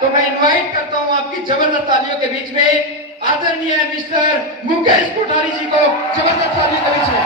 तो मैं इनवाइट करता हूं आपकी जबरदस्त तालियों के बीच में आदरणीय मिस्टर मुकेश कोठारी जी को जबरदस्त तालियों के बीच में।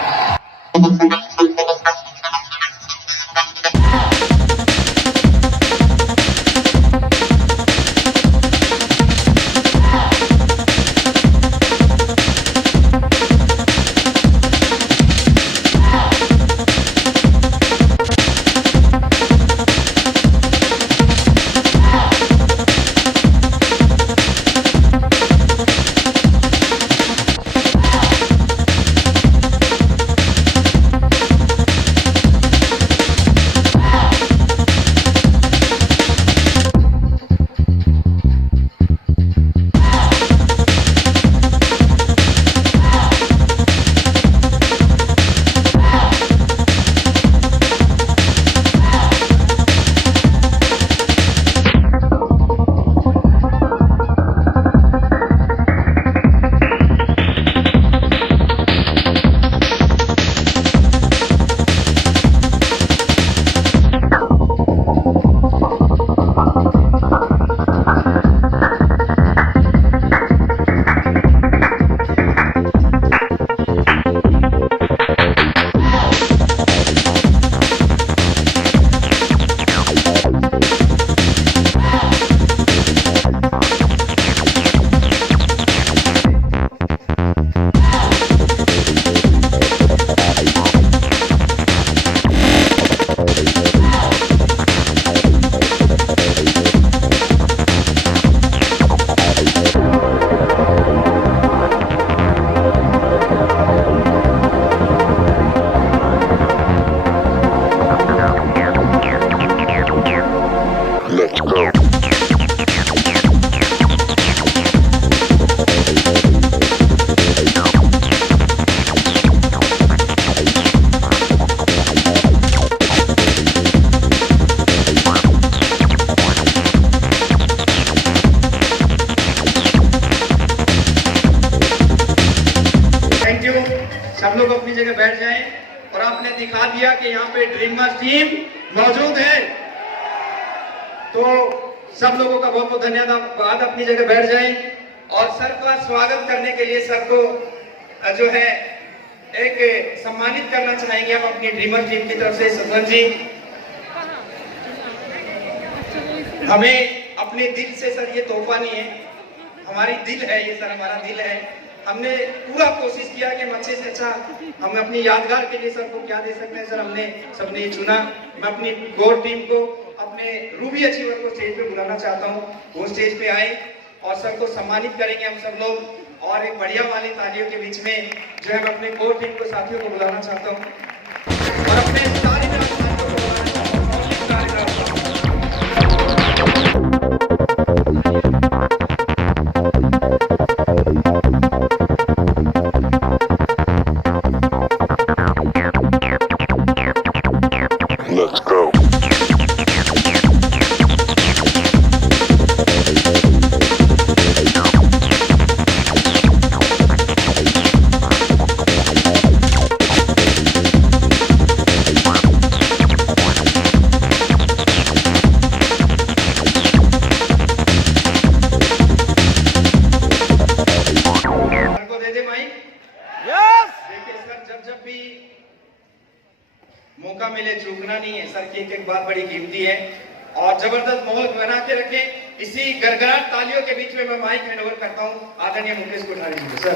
सब लोग अपनी जगह बैठ जाएं और आपने दिखा दिया कि यहाँ पे ड्रीमर्स टीम मौजूद है। तो सब लोगों का बहुत बहुत धन्यवाद। अपनी जगह बैठ जाएं और सर का स्वागत करने के लिए सर को जो है एक सम्मानित करना चाहेंगे हम अपनी ड्रीमर टीम की तरफ से। सदन जी हमें अपने दिल से सर ये तोहफा नहीं है, हमारी दिल है ये सर, हमारा दिल है। हमने पूरा कोशिश किया कि हम अच्छे से अच्छा हम अपनी यादगार के लिए सर को क्या दे सकते हैं। सर हमने सबने चुना। मैं अपनी कोर टीम को अपने रूबी अचीवर को स्टेज पे बुलाना चाहता हूँ, वो स्टेज पे आए और सर को सम्मानित करेंगे हम सब लोग। और एक बढ़िया वाली तालियों के बीच में जो है मैं अपने कोर टीम को साथियों को बुलाना चाहता हूँ और अपने सारे साथियों को बुलाना चाहता हूँ। Let's go. मौका मिले चूकना नहीं है सर की एक बात बड़ी कीमती है और जबरदस्त माहौल बना के रखें। इसी गड़गड़ाहट तालियों के बीच में मैं माइक हैंड ओवर करता हूं आदरणीय मुकेश कोठारी जी को। सर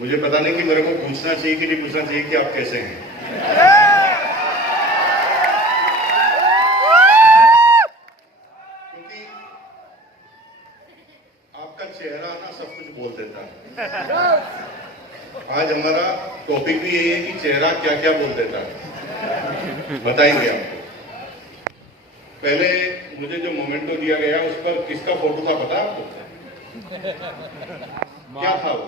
मुझे पता नहीं कि मेरे को पूछना चाहिए कि नहीं पूछना चाहिए कि आप कैसे हैं। चेहरा ना सब कुछ बोल देता है। आज हमारा टॉपिक भी यही है कि चेहरा क्या क्या बोल देता है, बताएंगे आपको। पहले मुझे जो मोमेंटो दिया गया उस पर किसका फोटो था पता आपको? क्या था वो?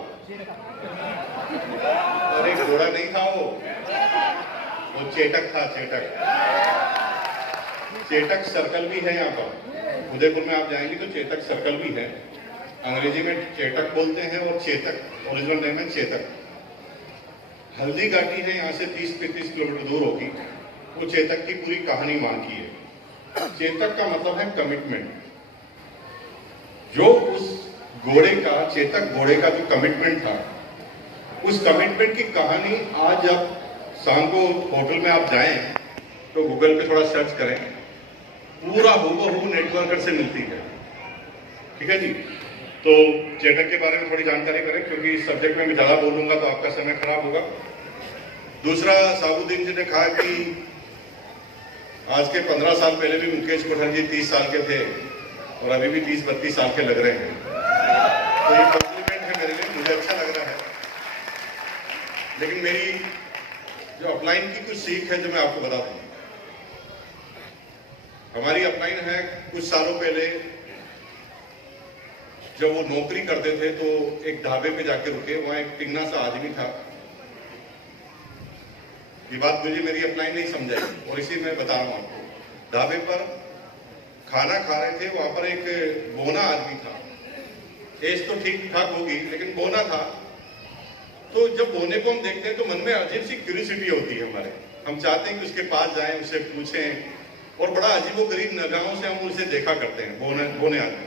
अरे घोड़ा नहीं था वो चेटक था। चेटक सर्कल भी है यहाँ पर उदयपुर में, आप जाएंगे तो चेतक सर्कल भी है। अंग्रेजी में चेटक बोलते हैं और चेतक ओरिजिनल नेम है चेतक। हल्दी घाटी है यहाँ से 30-35 किलोमीटर दूर होगी, वो चेतक की पूरी कहानी मां की है। चेतक का मतलब है कमिटमेंट। जो उस घोड़े का, चेतक घोड़े का जो कमिटमेंट था, उस कमिटमेंट की कहानी आज जब शाम को होटल में आप जाएं तो गूगल पे थोड़ा सर्च करें, पूरा हूबहू नेटवर्कर से मिलती है। ठीक है जी। तो चेतक के बारे में थोड़ी जानकारी करें, क्योंकि इस सब्जेक्ट में मैं ज्यादा बोलूंगा तो आपका समय खराब होगा। दूसरा, साबुद्दीन जी ने कहा कि आज के 15 साल पहले भी मुकेश कोठारी जी 30 साल के थे और अभी भी 30-32 साल के लग रहे हैं। तो ये कॉम्प्लीमेंट है मेरे लिए, मुझे अच्छा लग रहा है। लेकिन मेरी जो अपलाइन की कुछ सीख है जो मैं आपको बता दूं। हमारी अपलाइन है, कुछ सालों पहले जब वो नौकरी करते थे तो एक ढाबे पे जाके रुके, वहां एक टिंगना सा आदमी था। ये बात मुझे मेरी अपलाइन नहीं समझाई और इसी मैं बता रहा हूं आपको। ढाबे पर खाना खा रहे थे, वहां पर एक बोना आदमी था। एज तो ठीक ठाक होगी लेकिन बोना था। तो जब बोने को हम देखते हैं तो मन में अजीब सी क्यूरियोसिटी होती है हमारे। हम चाहते हैं कि उसके पास जाएं, उससे पूछें, और बड़ा अजीबोगरीब नगाहों से हम उसे देखा करते हैं बोने आदमी।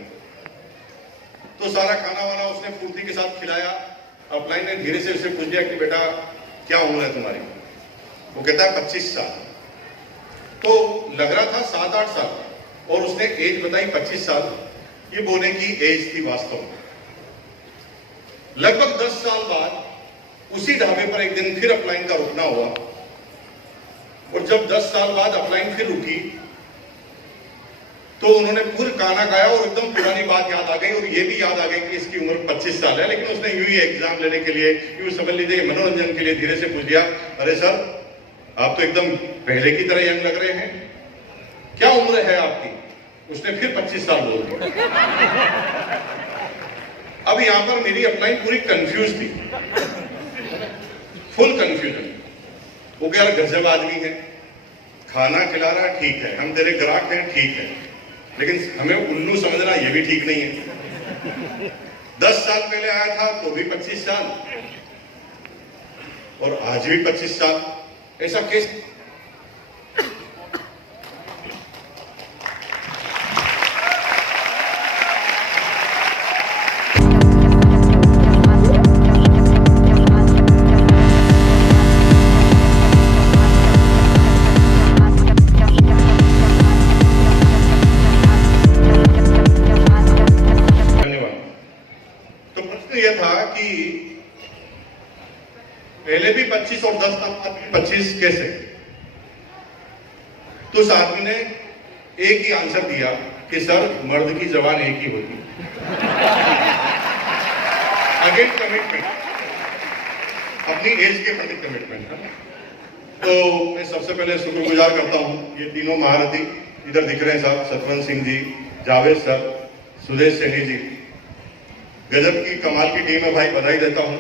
तो सारा खाना वाना उसने फुर्ती के साथ खिलाया। अपलाइन ने धीरे से उसे पूछ लिया कि बेटा क्या उम्र है तुम्हारी? वो कहता है 25 साल। तो लग रहा था 7-8 साल और उसने एज बताई 25 साल। ये बोने की एज थी वास्तव में। लगभग 10 साल बाद उसी ढाबे पर एक दिन फिर अपलाइन का रुकना हुआ, और जब 10 साल बाद अपलाइन फिर रुकी तो उन्होंने फिर गाना गाया और एकदम पुरानी बात याद आ गई, और ये भी याद आ गई कि इसकी उम्र 25 साल है। लेकिन उसने यूं ही एग्जाम लेने के लिए, यूं समझ लीजिए मनोरंजन के लिए धीरे से पूछ दिया, अरे सर आप तो एकदम पहले की तरह यंग लग रहे हैं, क्या उम्र है आपकी? उसने फिर 25 साल बोल दिया। अब यहां पर मेरी अपलाइन पूरी कंफ्यूज थी, फुल कंफ्यूजन। वो क्या गजब आदमी है, खाना खिला रहा ठीक है, हम तेरे ग्राहक हैं ठीक है, लेकिन हमें उल्लू समझना ये भी ठीक नहीं है। 10 साल पहले आया था तो भी 25 साल और आज भी 25 साल, ऐसा कैसे? पहले भी 25 और 10 साल बाद 25 कैसे? तो उस आदमी ने एक ही आंसर दिया कि सर मर्द की जबान एक ही होती है। अगेन कमिटमेंट, अपनी एज के प्रति कमिटमेंट है। तो मैं सबसे पहले शुक्रगुजार करता हूं ये तीनों महारथी इधर दिख रहे हैं साहब, सतवंत सिंह जी, जावेद सर, सुदेश सैनी जी। गजब की कमाल की टीम है भाई, बधाई देता हूं।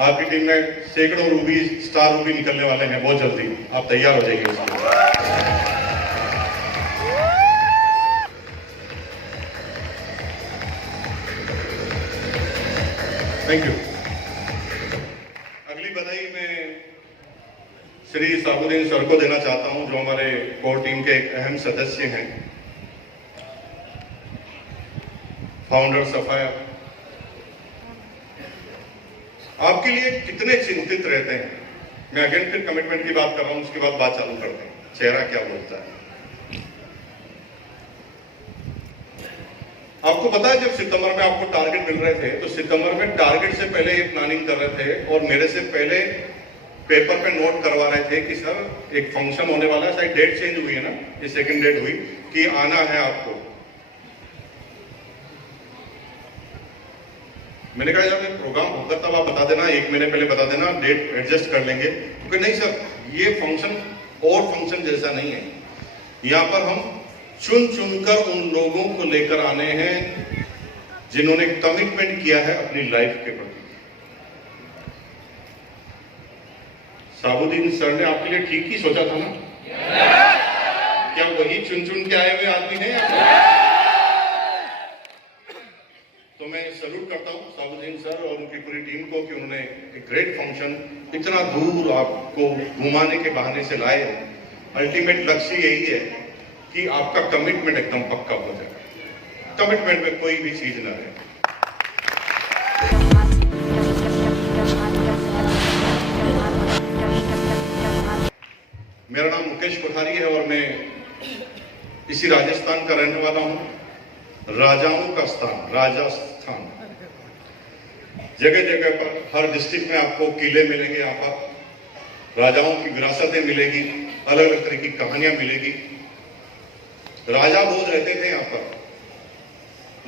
आपकी टीम में सैकड़ों रूबी, स्टार रूबी निकलने वाले हैं बहुत जल्दी, आप तैयार हो जाइए उसके लिए। Thank you. अगली बधाई मैं श्री साबुद्दीन सर को देना चाहता हूं, जो हमारे कोर टीम के एक अहम सदस्य हैं, फाउंडर सफाया। आपके लिए कितने चिंतित रहते हैं। मैं अगेन फिर कमिटमेंट की बात कर रहा हूं, उसके बाद बात चालू करते हैं। चेहरा क्या बोलता है? आपको पता है जब सितंबर में आपको टारगेट मिल रहे थे तो सितंबर में टारगेट से पहले ये प्लानिंग कर रहे थे और मेरे से पहले पेपर पे नोट करवा रहे थे कि सर एक फंक्शन होने वाला है, शायद डेट चेंज हुई है ना, ये सेकंड डेट हुई कि आना है आपको। मैंने कहा जब प्रोग्राम होगा तब आप बता देना, 1 महीने पहले बता देना, डेट एडजस्ट कर लेंगे। क्योंकि नहीं सर, ये फंक्शन और फंक्शन जैसा नहीं है। यहाँ पर हम चुन चुनकर उन लोगों को लेकर आने हैं जिन्होंने कमिटमेंट किया है अपनी लाइफ के प्रति। साबुद्दीन सर ने आपके लिए ठीक ही सोचा था ना? क्या वही चुन चुन के आए हुए आदमी हैं? तो तो मैं सैल्यूट करता हूँ साबुद्दीन सर और उनकी पूरी टीम को कि उन्होंने एक ग्रेट फंक्शन इतना दूर आपको घुमाने के बहाने से लाए हैं। अल्टीमेट लक्ष्य यही है कि आपका कमिटमेंट एकदम पक्का हो जाए, कमिटमेंट में कोई भी चीज ना रहे। मेरा नाम मुकेश कोठारी है और मैं इसी राजस्थान का रहने वाला हूँ। राजाओं का स्थान, राजस्थान, जगह जगह पर हर डिस्ट्रिक्ट में आपको किले मिलेंगे, आप राजाओं की विरासतें मिलेगी, अलग अलग तरह की कहानियां मिलेगी। राजा बहुत रहते थे यहाँ पर,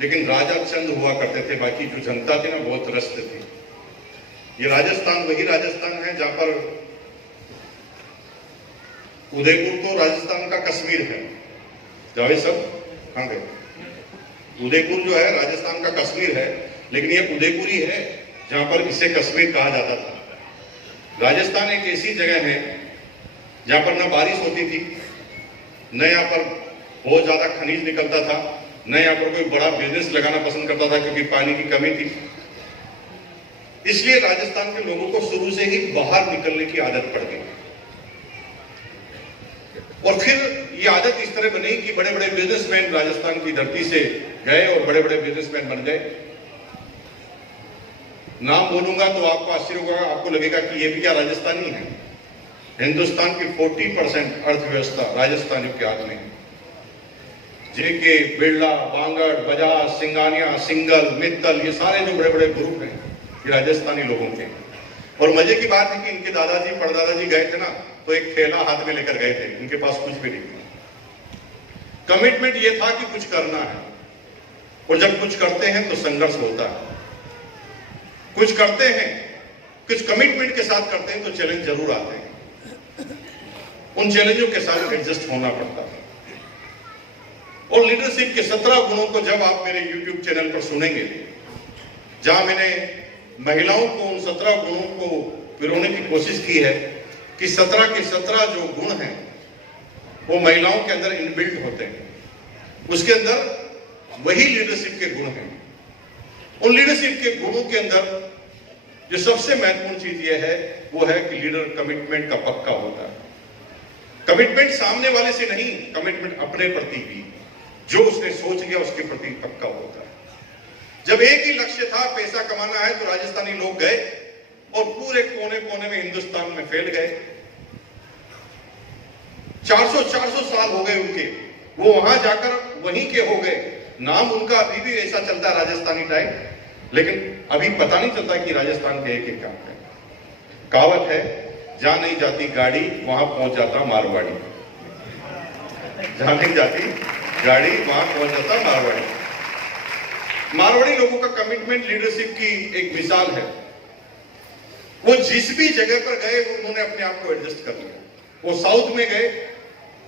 लेकिन राजा चंद हुआ करते थे, बाकी जो जनता थी ना बहुत त्रस्त थी। ये राजस्थान वही राजस्थान है जहां पर उदयपुर तो राजस्थान का कश्मीर है। जावेद सब कहां गए? उदयपुर जो है राजस्थान का कश्मीर है, लेकिन ये उदयपुर ही है जहां पर इसे कश्मीर कहा जाता था। राजस्थान एक ऐसी जगह है जहां पर न बारिश होती थी, न यहाँ पर बहुत ज्यादा खनिज निकलता था, न यहाँ पर कोई बड़ा बिजनेस लगाना पसंद करता था क्योंकि पानी की कमी थी। इसलिए राजस्थान के लोगों को शुरू से ही बाहर निकलने की आदत पड़ गई और फिर ये आदत इस तरह बनी कि बड़े बड़े बिजनेसमैन राजस्थान की धरती से गए और बड़े बड़े बिजनेसमैन बन गए। नाम बोलूंगा तो आपको आश्चर्य होगा, आपको लगेगा कि ये भी क्या राजस्थानी है। हिंदुस्तान की 40% अर्थव्यवस्था राजस्थानियों के हाथ में है। जेके, बिरला, बांगड़, बजाज, सिंगानिया, सिंगल, मित्तल, ये सारे जो बड़े बड़े ग्रुप हैं ये राजस्थानी लोगों के। और मजे की बात है कि इनके दादाजी परदादाजी गए थे ना, तो एक थैला हाथ में लेकर गए थे, इनके पास कुछ भी नहीं था। कमिटमेंट ये था कि कुछ करना है, और जब कुछ करते हैं तो संघर्ष होता है। कुछ करते हैं, कुछ कमिटमेंट के साथ करते हैं तो चैलेंज जरूर आते हैं। उन चैलेंजों के साथ एडजस्ट होना पड़ता है। और लीडरशिप के 17 गुणों को जब आप मेरे YouTube चैनल पर सुनेंगे, जहां मैंने महिलाओं को उन 17 गुणों को पिरोने की कोशिश की है कि 17 के 17 जो गुण हैं वो महिलाओं के अंदर इनबिल्ट होते हैं। उसके अंदर वही लीडरशिप के गुण हैं। उन लीडरशिप के गुणों के अंदर जो सबसे महत्वपूर्ण चीज यह है वो है कि लीडर कमिटमेंट का पक्का होता है। कमिटमेंट सामने वाले से नहीं, कमिटमेंट अपने प्रति भी, जो उसने सोच लिया उसके प्रति पक्का होता है। जब एक ही लक्ष्य था, पैसा कमाना है, तो राजस्थानी लोग गए और पूरे कोने कोने में हिंदुस्तान में फैल गए। 400 साल हो गए उनके, वो वहां जाकर वहीं के हो गए। नाम उनका अभी भी ऐसा चलता है राजस्थानी टाइप, लेकिन अभी पता नहीं चलता कि राजस्थान के एक काम है। कहावत है, जहां नहीं जाती गाड़ी वहां पहुंच जाता मारवाड़ी। जहां नहीं जाती गाड़ी वहां पहुंच जाता मारवाड़ी। मारवाड़ी लोगों का कमिटमेंट लीडरशिप की एक मिसाल है। वो जिस भी जगह पर गए उन्होंने अपने आप को एडजस्ट कर लिया। वो साउथ में गए,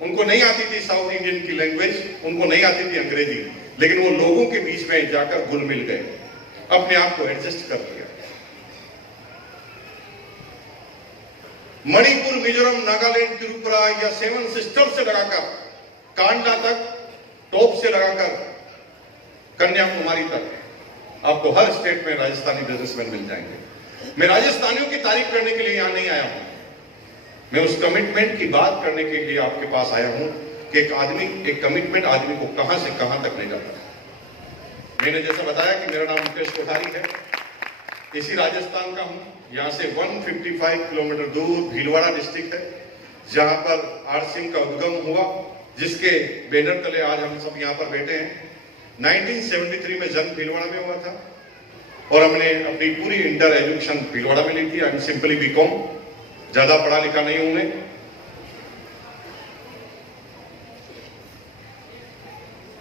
उनको नहीं आती थी साउथ इंडियन की लैंग्वेज, उनको नहीं आती थी अंग्रेजी, लेकिन वो लोगों के बीच में जाकर घुल मिल गए, अपने आप को एडजस्ट कर लिया। मणिपुर, मिजोरम, नागालैंड, त्रिपुरा या 7 सिस्टर्स से लगाकर कांडला तक, टॉप से लगाकर कन्याकुमारी तक आपको हर स्टेट में राजस्थानी बिजनेसमैन मिल जाएंगे। मैं राजस्थानियों की तारीफ करने के लिए यहां नहीं आया हूं, मैं उस कमिटमेंट की बात करने के लिए आपके पास आया हूं कि एक कमिटमेंट आदमी को कहां से कहां तक ले जाता है। मैंने जैसा बताया कि मेरा नाम मुकेश कोठारी है, इसी राजस्थान का हूं। यहां से 155 किलोमीटर दूर भीलवाड़ा डिस्ट्रिक्ट है, जहां पर आर सिंह का उद्गम हुआ, जिसके बैनर तले आज हम सब यहां पर बैठे हैं। 1973 में जन्म भीलवाड़ा में हुआ था और हमने अपनी पूरी इंटर एजुकेशन भीलवाड़ा में ली थी। आई एम सिंपली बीकॉम, ज्यादा पढ़ा लिखा नहीं हूं मैं।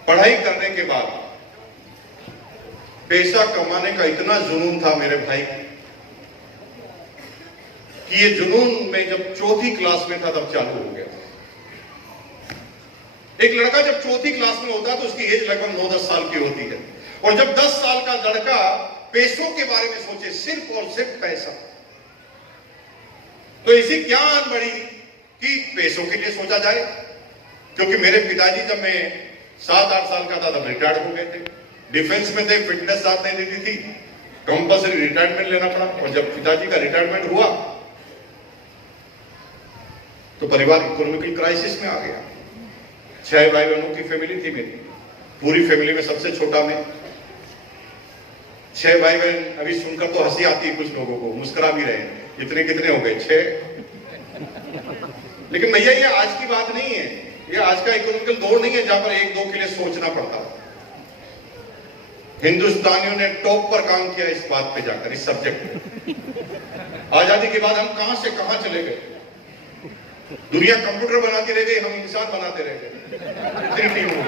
पढ़ाई करने के बाद पैसा कमाने का इतना जुनून था मेरे भाई कि ये जुनून में जब 4th क्लास में था तब चालू हो गया। एक लड़का जब 4th क्लास में होता है तो उसकी एज लगभग 9-10 साल की होती है, और जब 10 साल का लड़का पैसों के बारे में सोचे, सिर्फ और सिर्फ पैसा, तो इसी क्या आन बढ़ी कि पैसों के लिए सोचा जाए। क्योंकि मेरे पिताजी जब मैं 7-8 साल का था तब रिटायर्ड हो गए थे, डिफेंस में थे, फिटनेस साथ नहीं देती थी, कंपल्सरी रिटायरमेंट लेना पड़ा। और जब पिताजी का रिटायरमेंट हुआ तो परिवार इकोनॉमिकल क्राइसिस में आ गया। 6 भाई बहनों की फैमिली थी मेरी, पूरी फैमिली में सबसे छोटा मैं। 6 भाई बहन, अभी सुनकर तो हंसी आती है कुछ लोगों को, मुस्कुरा भी रहे हैं, इतने कितने हो गए 6। लेकिन भैया ये आज की बात नहीं है, ये आज का इकोनॉमिकल दौर नहीं है जहां पर 1-2 के लिए सोचना पड़ता। हिंदुस्तानियों ने टॉप पर काम किया इस बात पे जाकर, इस सब्जेक्ट पे। आजादी के बाद हम कहां से कहां चले गए। दुनिया कंप्यूटर बनाती रह गई, हम इंसान बनाते रह गए। 3 टीम हो।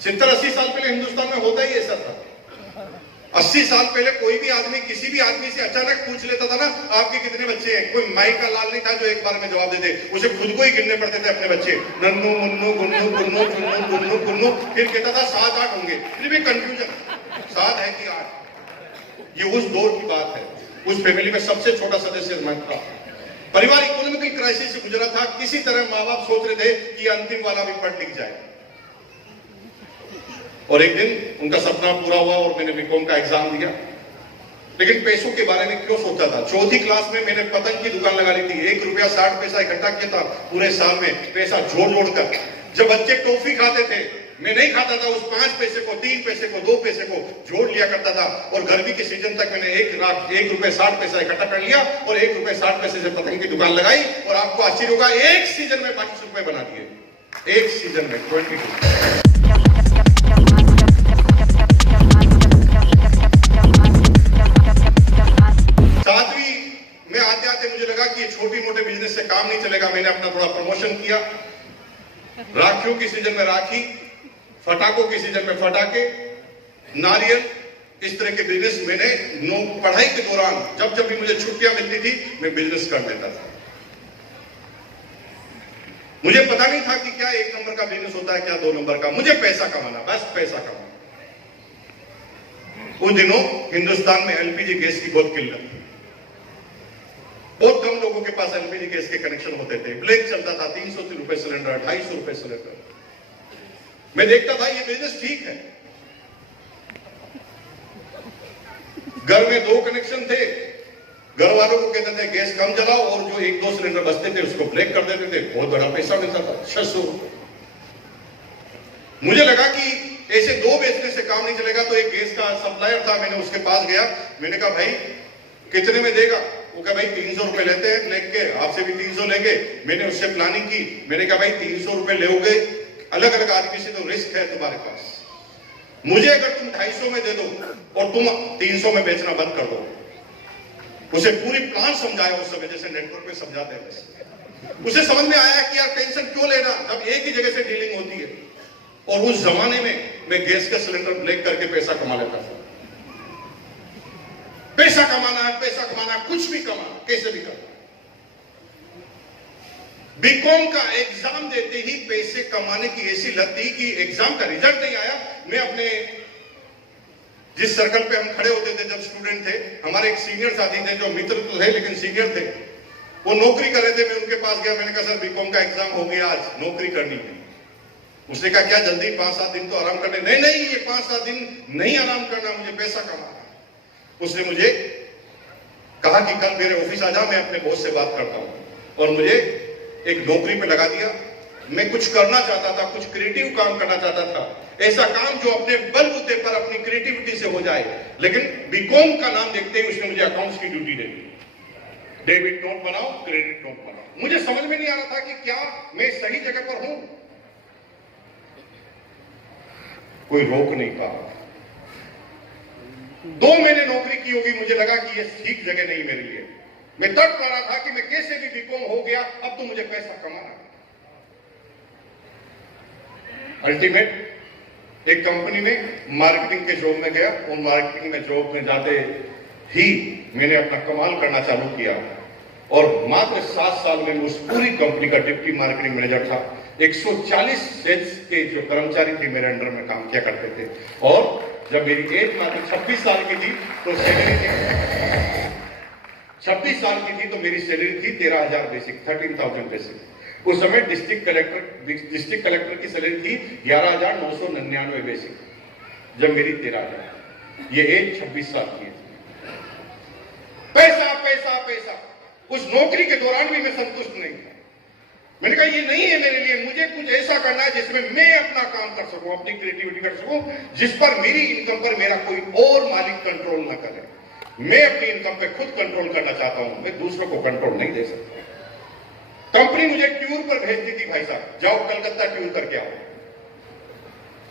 सत्तर 80 साल पहले हिंदुस्तान में होता ही ऐसा था। 80 साल पहले कोई भी आदमी किसी भी आदमी से अचानक पूछ लेता था ना, आपके कितने बच्चे हैं, कोई माई का लाल नहीं था जो एक बार में जवाब दे दे। उसे खुद को ही गिनने पड़ते थे अपने बच्चे, नन्नू मुन्नू गुन्नू गुन्नू गुन्नू गुन्नू गुन्नू, फिर कहता था 7-8 होंगे, फिर भी कंफ्यूजन, 7 है कि 8। ये उस दौर की बात है। उस फैमिली में सबसे छोटा सदस्य मैं था। परिवार इकोनॉमिकल क्राइसिस से गुजरा था। किसी तरह माँ बाप सोच रहे थे कि अंतिम वाला भी पढ़ लिख जाए। और एक दिन उनका सपना पूरा हुआ और मैंने बीकॉम का एग्जाम दिया। लेकिन पैसों के बारे में क्यों सोचा था। 4th क्लास में मैंने पतंग की दुकान लगा ली थी। 1 रुपया 60 पैसा इकट्ठा किया था पूरे साल में, पैसा जोड़ जोड़ कर। जब बच्चे टॉफी खाते थे, मैं नहीं खाता था, उस 5 पैसे को, 3 पैसे को, 2 पैसे को जोड़ लिया करता था। और गर्मी के सीजन तक मैंने 1 रुपया 60 पैसा इकट्ठा कर लिया और 1 रुपया 60 पैसे से पतंग की दुकान लगाई। और आपको आश्चर्य होगा, एक सीजन में 22 रुपए बना दिए। एक सीजन में 22। 7वीं में आते आते मुझे लगा कि ये छोटी मोटे बिजनेस से काम नहीं चलेगा। मैंने अपना थोड़ा प्रमोशन किया। राखियों की सीजन में राखी, फटाकों की सीजन में फटाके, नारियल, इस तरह के बिजनेस मैंने पढ़ाई के दौरान जब जब भी मुझे छुट्टियां मिलती थी मैं बिजनेस कर लेता था। मुझे पता नहीं था कि क्या 1 नंबर का बिजनेस होता है, क्या 2 नंबर का। मुझे पैसा कमाना, बस पैसा कमाना। उन दिनों हिंदुस्तान में एलपीजी गैस की बहुत किल्लत थी। बहुत कम लोगों के पास एलपीजी गैस के कनेक्शन होते थे। ब्लैक चलता था, 300 रुपए सिलेंडर, 250 रुपए सिलेंडर। मैं देखता था ये बिजनेस ठीक है। घर में 2 कनेक्शन थे। घर वालों को कहते थे गैस कम जलाओ और जो 1-2 सिलेंडर बचते थे उसको ब्लैक कर देते थे। बहुत बड़ा पैसा मिलता था, 600 रुपए। मुझे लगा कि ऐसे 2 बेचने से काम नहीं चलेगा। तो एक गैस का सप्लायर था, मैंने उसके पास गया। मैंने कहा भाई कितने में देगा। वो कहा भाई 300 रुपए लेते हैं ब्लैक के, आपसे भी 300 लेंगे। मैंने उससे प्लानिंग की। मैंने कहा भाई 300 रुपए लोगे, अलग अलग आदमी से तो रिस्क है तुम्हारे पास। मुझे अगर तुम 250 में दे दो और तुम 300 में बेचना बंद कर दो। उसे पूरी प्लान समझाया उस समय, जैसे नेटवर्क पे समझाते हैं। उसे समझ में आया कि यार टेंशन क्यों लेना जब एक ही जगह से डीलिंग होती है। और उस जमाने में मैं गैस का सिलेंडर ब्लैक करके पैसा कमा लेता था। पैसा कमाना है, पैसा कमाना, कुछ भी कमाना, कैसे भी करना। बीकॉम का एग्जाम देते ही पैसे कमाने की ऐसी लत थी कि एग्जाम का रिजल्ट नहीं आया। मैं अपने जिस सर्कल पे हम खड़े होते थे जब स्टूडेंट थे, हमारे एक सीनियर साथी थे जो मित्र तो थे लेकिन सीनियर थे। वो नौकरी कर रहे थे। मैं उनके पास गया। मैंने कहा सर बीकॉम का एग्जाम हो गया, आज नौकरी करनी है। उसने कहा क्या जल्दी 5-7 दिन तो आराम करने। नहीं नहीं, ये 5-7 दिन नहीं आराम करना, मुझे पैसा कमाना। उसने मुझे कहा कि कल मेरे ऑफिस आ जा, मैं अपने बॉस से बात करता हूं। और मुझे एक नौकरी पे लगा दिया। मैं कुछ करना चाहता था, कुछ क्रिएटिव काम करना चाहता था, ऐसा काम जो अपने बलबूते पर अपनी क्रिएटिविटी से हो जाए। लेकिन बीकॉम का नाम देखते ही उसने मुझे अकाउंट्स की ड्यूटी दे दी। डेबिट नोट बनाओ, क्रेडिट नोट बनाओ। मुझे समझ में नहीं आ रहा था कि क्या मैं सही जगह पर हूं। कोई रोक नहीं पाया। 2 महीने नौकरी की होगी, मुझे लगा कि ये ठीक जगह नहीं मेरे लिए। मैं तड़प रहा था कि मैं कैसे भी बीकॉम हो गया, अब तो मुझे पैसा कमाना। अल्टीमेट एक कंपनी में मार्केटिंग के जॉब में गया। और मार्केटिंग में जॉब में जाते ही मैंने अपना कमाल करना चालू किया। और मात्र 7 साल में उस पूरी कंपनी का डिप्टी मार्केटिंग मैनेजर था। 140 सेल्स के जो कर्मचारी थे मेरे अंडर में काम किया करते थे। और जब मेरी एज मात्र 26 साल की थी तो सैलरी थी 26 साल की थी तो मेरी सैलरी थी 13,000 बेसिक, 13,000 बेसिक। उस समय डिस्ट्रिक्ट कलेक्टर की सैलरी थी 11,999 बेसिक, जब मेरी 13,000। ये एज 26 साल की है। पैसा पैसा पैसा। उस नौकरी के दौरान भी मैं संतुष्ट नहीं था। मैंने कहा ये नहीं है मेरे लिए, मुझे कुछ ऐसा करना है जिसमें मैं अपना काम कर सकूं, अपनी क्रिएटिविटी कर सकूं, जिस पर मेरी इनकम पर मेरा कोई और मालिक कंट्रोल ना करे। मैं अपनी इनकम पे खुद कंट्रोल करना चाहता हूं, मैं दूसरों को कंट्रोल नहीं दे सकता। कंपनी मुझे ट्यूर पर भेजती थी, भाई साहब जाओ कलकत्ता ट्यूर करके आओ।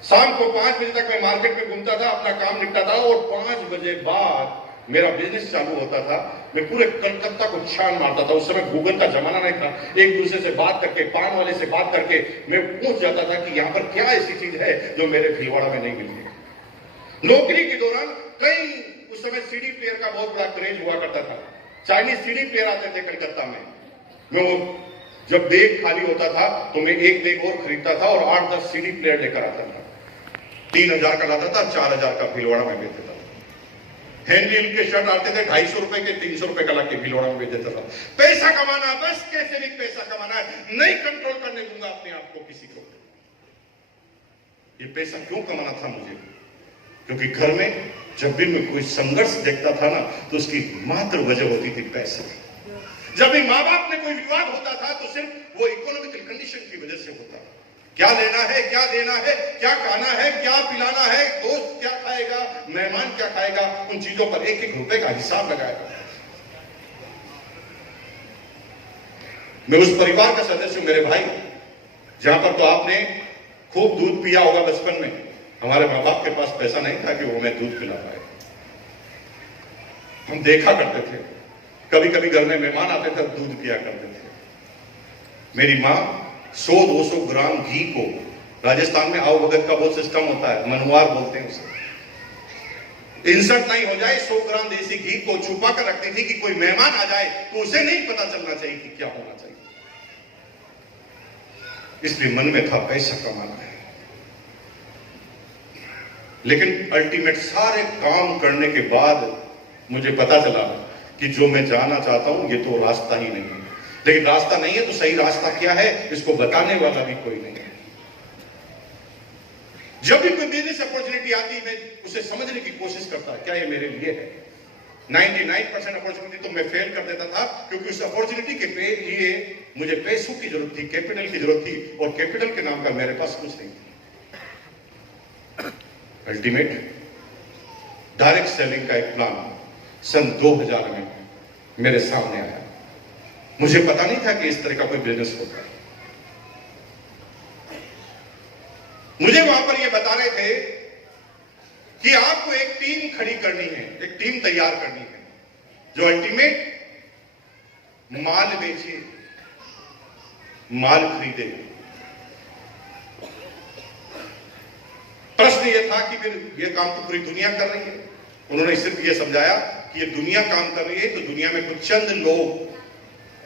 शाम को 5 बजे तक मैं मार्केट में घूमता था, अपना काम निपटा था, और 5 बजे बाद मेरा बिजनेस चालू होता था। मैं पूरे कलकत्ता को छान मारता था। उस समय गूगल का जमाना नहीं था। एक दूसरे से बात करके, पान वाले से बात करके मैं पूछ जाता था कि यहाँ पर क्या ऐसी चीज है जो मेरे भीलवाड़ा में नहीं मिलती। नौकरी के दौरान कई, उस समय सीडी प्लेयर का बहुत बड़ा क्रेज हुआ करता था। चाइनीज सीडी प्लेयर आते थे कलकत्ता में। मैं वो जब बैग खाली होता था तो मैं एक बैग और खरीदता था और 8-10 सीडी प्लेयर लेकर आता था। 3,000 का लाता था, 4,000 का भीलवाड़ा में बेचता था। हैंडल के शर्ट आते थे 250 रुपए के, 300 रुपए का ला के भीलवाड़ा में बेच देता था। पैसा कमाना, बस कैसे भी पैसा कमाना है, नहीं कंट्रोल करने दूंगा अपने आप को किसी को। ये पैसा क्यों कमाना था मुझे? क्योंकि घर में जब भी मैं कोई संघर्ष देखता था ना, तो उसकी मात्र वजह होती थी पैसे। जब भी माँ बाप में कोई विवाद होता था तो सिर्फ वो इकोनॉमिकल कंडीशन की वजह से होता। क्या लेना है, क्या देना है, क्या खाना है, क्या पिलाना है, दोस्त क्या खाएगा, मेहमान क्या खाएगा, उन चीजों पर 1-1 रुपए का हिसाब लगाएगा। मैं उस परिवार का सदस्य हूं, मेरे भाई, जहां पर तो आपने खूब दूध पिया होगा बचपन में। हमारे माँ बाप के पास पैसा नहीं था कि वो हमें दूध पिला पाए। हम देखा करते थे, कभी कभी घर में मेहमान आते थे, दूध पिया करते थे। मेरी माँ 100-200 ग्राम घी को, राजस्थान में आओ भगत का बहुत सिस्टम होता है, मनुआर बोलते हैं उसे, इंसर्ट नहीं हो जाए 100 ग्राम देसी घी को छुपा कर रखती थी कि कोई मेहमान आ जाए तो उसे नहीं पता चलना चाहिए कि क्या होना चाहिए। इसलिए मन में था पैसा कमाना है। लेकिन अल्टीमेट सारे काम करने के बाद मुझे पता चला कि जो मैं जाना चाहता हूं ये तो रास्ता ही नहीं है। लेकिन रास्ता नहीं है तो सही रास्ता क्या है, इसको बताने वाला भी कोई नहीं है। जब भी कोई बिजनेस अपॉर्चुनिटी आती, मैं उसे समझने की कोशिश करता, क्या ये मेरे लिए है। 99% अपॉर्चुनिटी तो मैं फेल कर देता था, क्योंकि उस अपॉर्चुनिटी के लिए मुझे पैसों की जरूरत थी, कैपिटल की जरूरत थी, और कैपिटल के नाम का मेरे पास कुछ नहीं था। अल्टीमेट डायरेक्ट सेलिंग का एक प्लान सन 2000 में मेरे सामने आया। मुझे पता नहीं था कि इस तरह का कोई बिजनेस होता है। मुझे वहां पर ये बता रहे थे कि आपको एक टीम खड़ी करनी है, एक टीम तैयार करनी है जो अल्टीमेट माल बेचे, माल खरीदे। प्रश्न यह था कि फिर यह काम तो पूरी दुनिया कर रही है। उन्होंने सिर्फ यह समझाया कि ये दुनिया काम कर रही है तो दुनिया में कुछ चंद लोग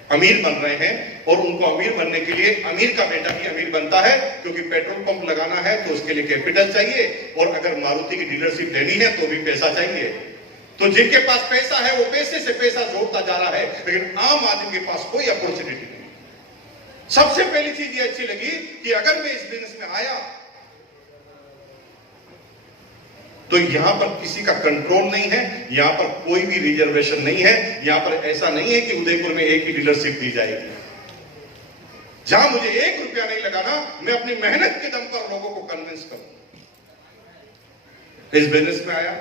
अमीर बन रहे हैं, और उनको अमीर बनने के लिए अमीर का बेटा ही अमीर बनता है, क्योंकि पेट्रोल पंप लगाना है तो उसके लिए कैपिटल चाहिए, और अगर मारुति की डीलरशिप लेनी है तो भी पैसा चाहिए। तो जिनके पास पैसा है वो पैसे से पैसा जोड़ता जा रहा है, लेकिन आम आदमी के पास कोई अपॉर्चुनिटी नहीं। सबसे पहली चीज ये अच्छी लगी कि अगर मैं इस बिजनेस में आया तो यहां पर किसी का कंट्रोल नहीं है, यहां पर कोई भी रिजर्वेशन नहीं है, यहां पर ऐसा नहीं है कि उदयपुर में एक ही डीलरशिप दी जाएगी। जहां मुझे 1 रुपया नहीं लगाना, मैं अपनी मेहनत के दम पर लोगों को कन्विंस करूं। इस बिजनेस में आया,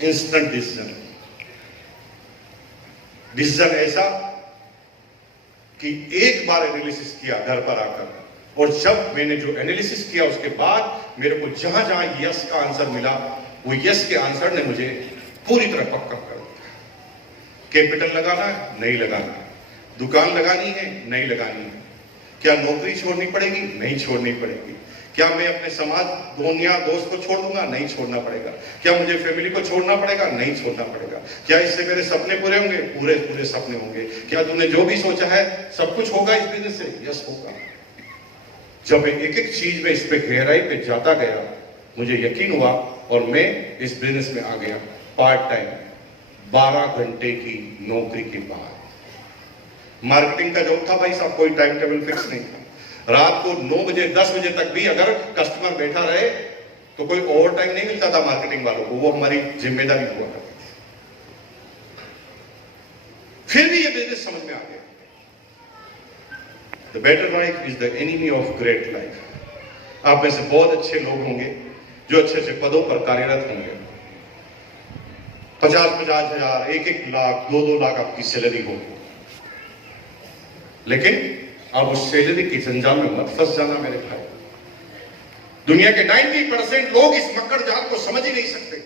इंस्टेंट डिसीजन ऐसा कि एक बार एनालिसिस किया घर पर आकर, और जब मैंने जो एनालिसिस किया उसके बाद मेरे को जहां जहां यस का आंसर मिला, वो यस के आंसर ने मुझे पूरी तरह पक्का कर दिया। कैपिटल लगाना है, नहीं लगाना है। दुकान लगानी है, नहीं लगानी है। क्या नौकरी छोड़नी पड़ेगी? नहीं छोड़नी पड़ेगी। क्या मैं अपने समाज, दुनिया, दोस्त को छोड़ दूंगा? नहीं छोड़ना पड़ेगा। क्या मुझे फैमिली को छोड़ना पड़ेगा? नहीं छोड़ना पड़ेगा। क्या इससे मेरे सपने पूरे होंगे? पूरे पूरे सपने होंगे। क्या तुमने जो भी सोचा है सब कुछ होगा इस बिजनेस से? यस होगा। जब मैं एक एक चीज में इस पे गहराई पे जाता गया, मुझे यकीन हुआ और मैं इस बिजनेस में आ गया पार्ट टाइम। 12 घंटे की नौकरी के बाद। मार्केटिंग का जॉब था भाई साहब, कोई टाइम टेबल फिक्स नहीं था। रात को 9 बजे 10 बजे तक भी अगर कस्टमर बैठा रहे तो कोई ओवर टाइम नहीं मिलता था मार्केटिंग वालों को, वो हमारी जिम्मेदारी हुआ करती। फिर भी ये बिजनेस समझ में आ गया। The better life is the enemy of great life. आप में से बहुत अच्छे लोग होंगे जो अच्छे अच्छे पदों पर कार्यरत होंगे, 50-50 हजार, 1-1 लाख, 2-2 लाख आपकी सैलरी होगी, लेकिन आप उस सैलरी की जंजाल में मत फंस जाना मेरे भाई। दुनिया के 90% लोग इस मक्कड़ जाल को समझ ही नहीं सकते।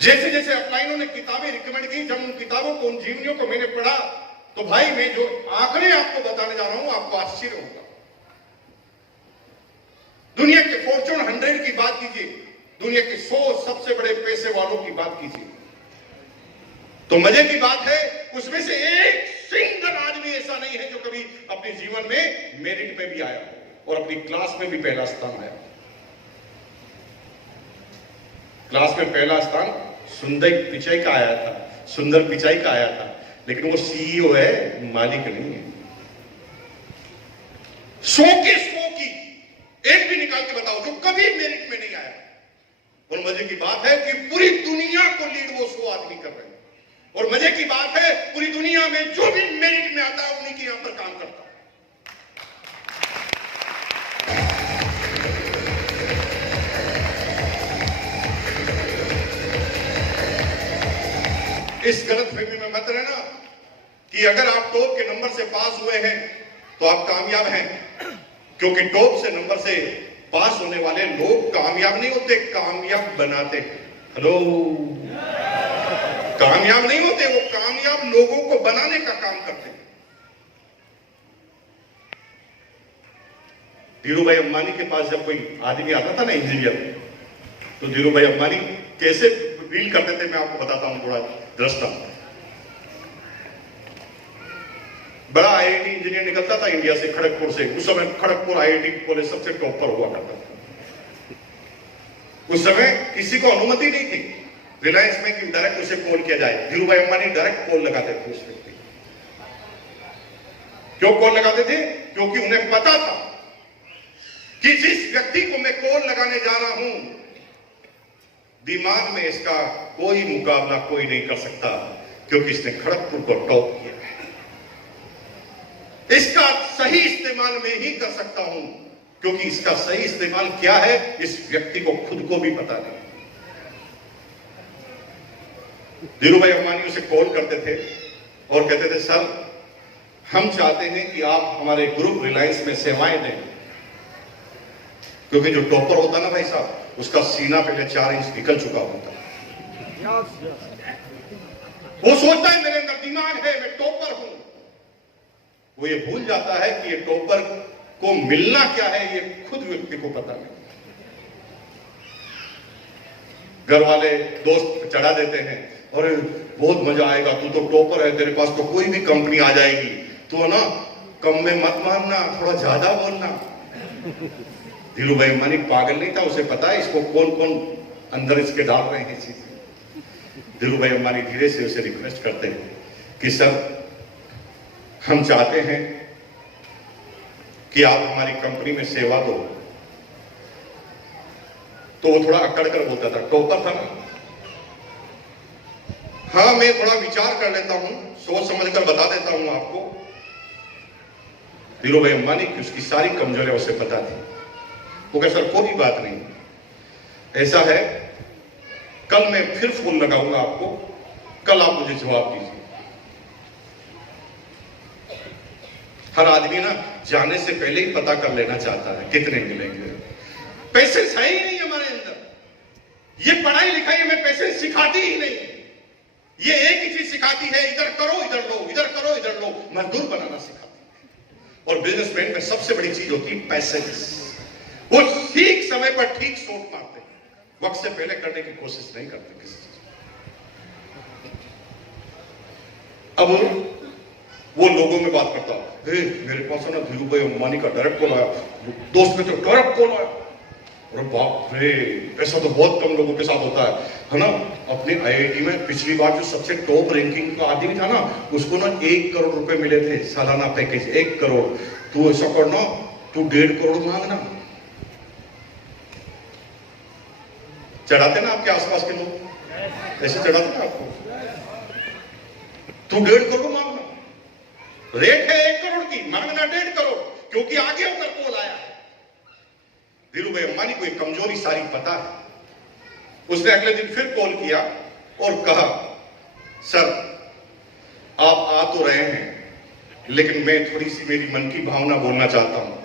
जैसे जैसे अपलाइनों ने किताबें रिकमेंड की, जब उन किताबों को, उन जीवनियों को मैंने पढ़ा, तो भाई मैं जो आंकड़े आपको बताने जा रहा हूं आपको आश्चर्य होगा। दुनिया के फॉर्चून 100 की बात कीजिए, दुनिया के 100 सबसे बड़े पैसे वालों की बात कीजिए, तो मजे की बात है उसमें से एक सिंगल आदमी ऐसा नहीं है जो कभी अपने जीवन में मेरिट में भी आया और अपनी क्लास में भी पहला स्थान आया। क्लास में पहला स्थान सुंदर पिचाई का आया था, सुंदर पिचाई का आया था, लेकिन वो सीईओ है, मालिक नहीं है। 100 के 100 की एक भी निकाल के बताओ जो कभी मेरिट में नहीं आया। और मजे की बात है कि पूरी दुनिया को लीड वो 100 आदमी कर रहे हैं, और मजे की बात है पूरी दुनिया में जो भी मेरिट में आता है उन्हीं के यहां पर काम करता है। इस गलतफहमी में मत रहना कि अगर आप टॉप के नंबर से पास हुए हैं तो आप कामयाब हैं, क्योंकि टॉप से नंबर से पास होने वाले लोग कामयाब नहीं होते, कामयाब बनाते हैं। हेलो, कामयाब नहीं होते, वो कामयाब लोगों को बनाने का काम करते हैं। धीरू भाई अंबानी के पास जब कोई आदमी आता था ना, इंजीनियर, तो धीरू भाई अंबानी कैसे डील करते थे मैं आपको बताता हूं थोड़ा दृष्टांत। बड़ा आईआईटी इंजीनियर निकलता था इंडिया से, खड़गपुर से। उस समय खड़गपुर आईआईटी कॉलेज सबसे टॉप पर हुआ करता था। उस समय किसी को अनुमति नहीं थी रिलायंस में कि डायरेक्ट उसे कॉल किया जाए। धीरू भाई अंबानी डायरेक्ट कॉल लगाते थे उस व्यक्ति। क्यों कॉल लगाते थे? क्योंकि उन्हें पता था कि जिस व्यक्ति को मैं कॉल लगाने जा रहा हूं, दिमाग में इसका कोई मुकाबला कोई नहीं कर सकता, क्योंकि इसने खड़गपुर को टॉप किया है। इसका सही इस्तेमाल मैं ही कर सकता हूं, क्योंकि इसका सही इस्तेमाल क्या है इस व्यक्ति को खुद को भी पता नहीं। धीरू भाई अंबानी उसे कॉल करते थे और कहते थे, सर हम चाहते हैं कि आप हमारे ग्रुप रिलायंस में सेवाएं दें। क्योंकि जो टॉपर होता ना भाई साहब, उसका सीना पहले 4 इंच निकल चुका होता है। वो सोचता है मेरे अंदर दिमाग है, मैं टॉपर हूं। वो ये भूल जाता है कि ये टॉपर को मिलना क्या है ये खुद व्यक्ति को पता नहीं। घर वाले दोस्त चढ़ा देते हैं, और बहुत मजा आएगा, तू तो टॉपर है, तेरे पास तो कोई भी कंपनी आ जाएगी, तो ना कम में मत मारना, थोड़ा ज्यादा बोलना। धीरू भाई अंबानी पागल नहीं था, उसे पता है इसको कौन कौन अंदर इसके डाल रहे हैं चीजें। धीरू भाई अंबानी धीरे से उसे रिक्वेस्ट करते हैं कि सर हम चाहते हैं कि आप हमारी कंपनी में सेवा दो। तो वो थोड़ा अकड़ कर बोलता था, टॉपर था ना, हाँ मैं थोड़ा विचार कर लेता हूं, सोच समझ कर बता देता हूं आपको। धीरू भाई अंबानी की उसकी सारी कमजोरियां उसे पता थी। वो कहे, सर कोई बात नहीं, ऐसा है कल मैं फिर फोन लगाऊंगा आपको, कल आप मुझे जवाब दीजिए। हर आदमी ना जाने से पहले ही पता कर लेना चाहता है कितने मिलेंगे। पैसे है ही नहीं हमारे अंदर। ये पढ़ाई लिखाई हमें पैसे सिखाती ही नहीं। ये एक ही चीज सिखाती है, इधर करो इधर लो, इधर करो इधर लो, मजदूर बनाना सिखाती है। और बिजनेसमैन में सबसे बड़ी चीज होती है पैसेंस। वो ठीक समय पर ठीक शॉट मारते हैं, वक्त से पहले करने की कोशिश नहीं करते किसी चीज। अब वो लोगों में बात करता है, मेरे पास ना धीरू भाई अंबानी का डायरेक्ट कॉल आया, दोस्त में तो डायरेक्ट कॉल आया, अरे बाप रे, ऐसा तो बहुत कम लोगों के साथ होता है ना। अपने आईआईटी में पिछली बार जो सबसे टॉप रैंकिंग का आदमी था ना, उसको ना 1 करोड़ रुपए मिले थे सालाना पैकेज, 1 करोड़। तू ऐसा करना, तू 1.5 करोड़ मांगना। चढ़ाते ना आपके आसपास के लोग, ऐसे चढ़ाते ना आपको। तू 1.5 करोड़ मांगना, रेट है 1 करोड़ की, मांगना 1.5 करोड़, क्योंकि आगे होकर कॉल आया है। धीरू भाई अंबानी को एक कमजोरी सारी पता है। उसने अगले दिन फिर कॉल किया और कहा, सर आप आ तो रहे हैं, लेकिन मैं थोड़ी सी मेरी मन की भावना बोलना चाहता हूं,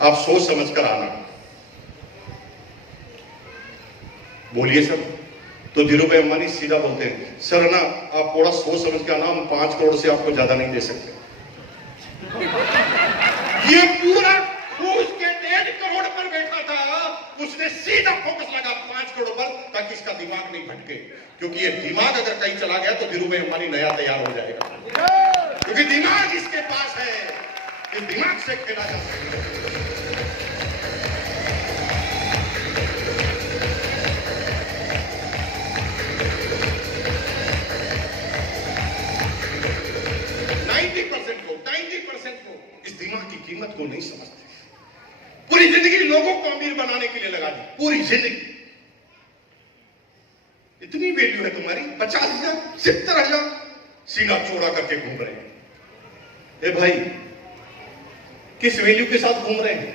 आप सोच समझ कर आना। बोलिए सर। तो धीरू भाई अंबानी सीधा बोलते हैं, सर ना आप थोड़ा सोच समझ के आना, हम 5 करोड़ से आपको ज्यादा नहीं दे सकते। ये पूरा घूस के 1.5 करोड़ पर बैठा था, उसने सीधा फोकस लगा 5 करोड़ पर, ताकि इसका दिमाग नहीं भटके। क्योंकि ये दिमाग अगर कहीं चला गया तो धीरू भाई अंबानी नया तैयार हो जाएगा, क्योंकि दिमाग इसके पास है, इस दिमाग से खेला जा सकता है। इस दिमाग की कीमत को नहीं समझते। पूरी जिंदगी लोगों को अमीर बनाने के लिए लगा दी, पूरी जिंदगी। इतनी वैल्यू है तुम्हारी, 50,000 70,000 सीना चौड़ा करके घूम रहे हैं। ए भाई, किस वैल्यू के साथ घूम रहे हैं?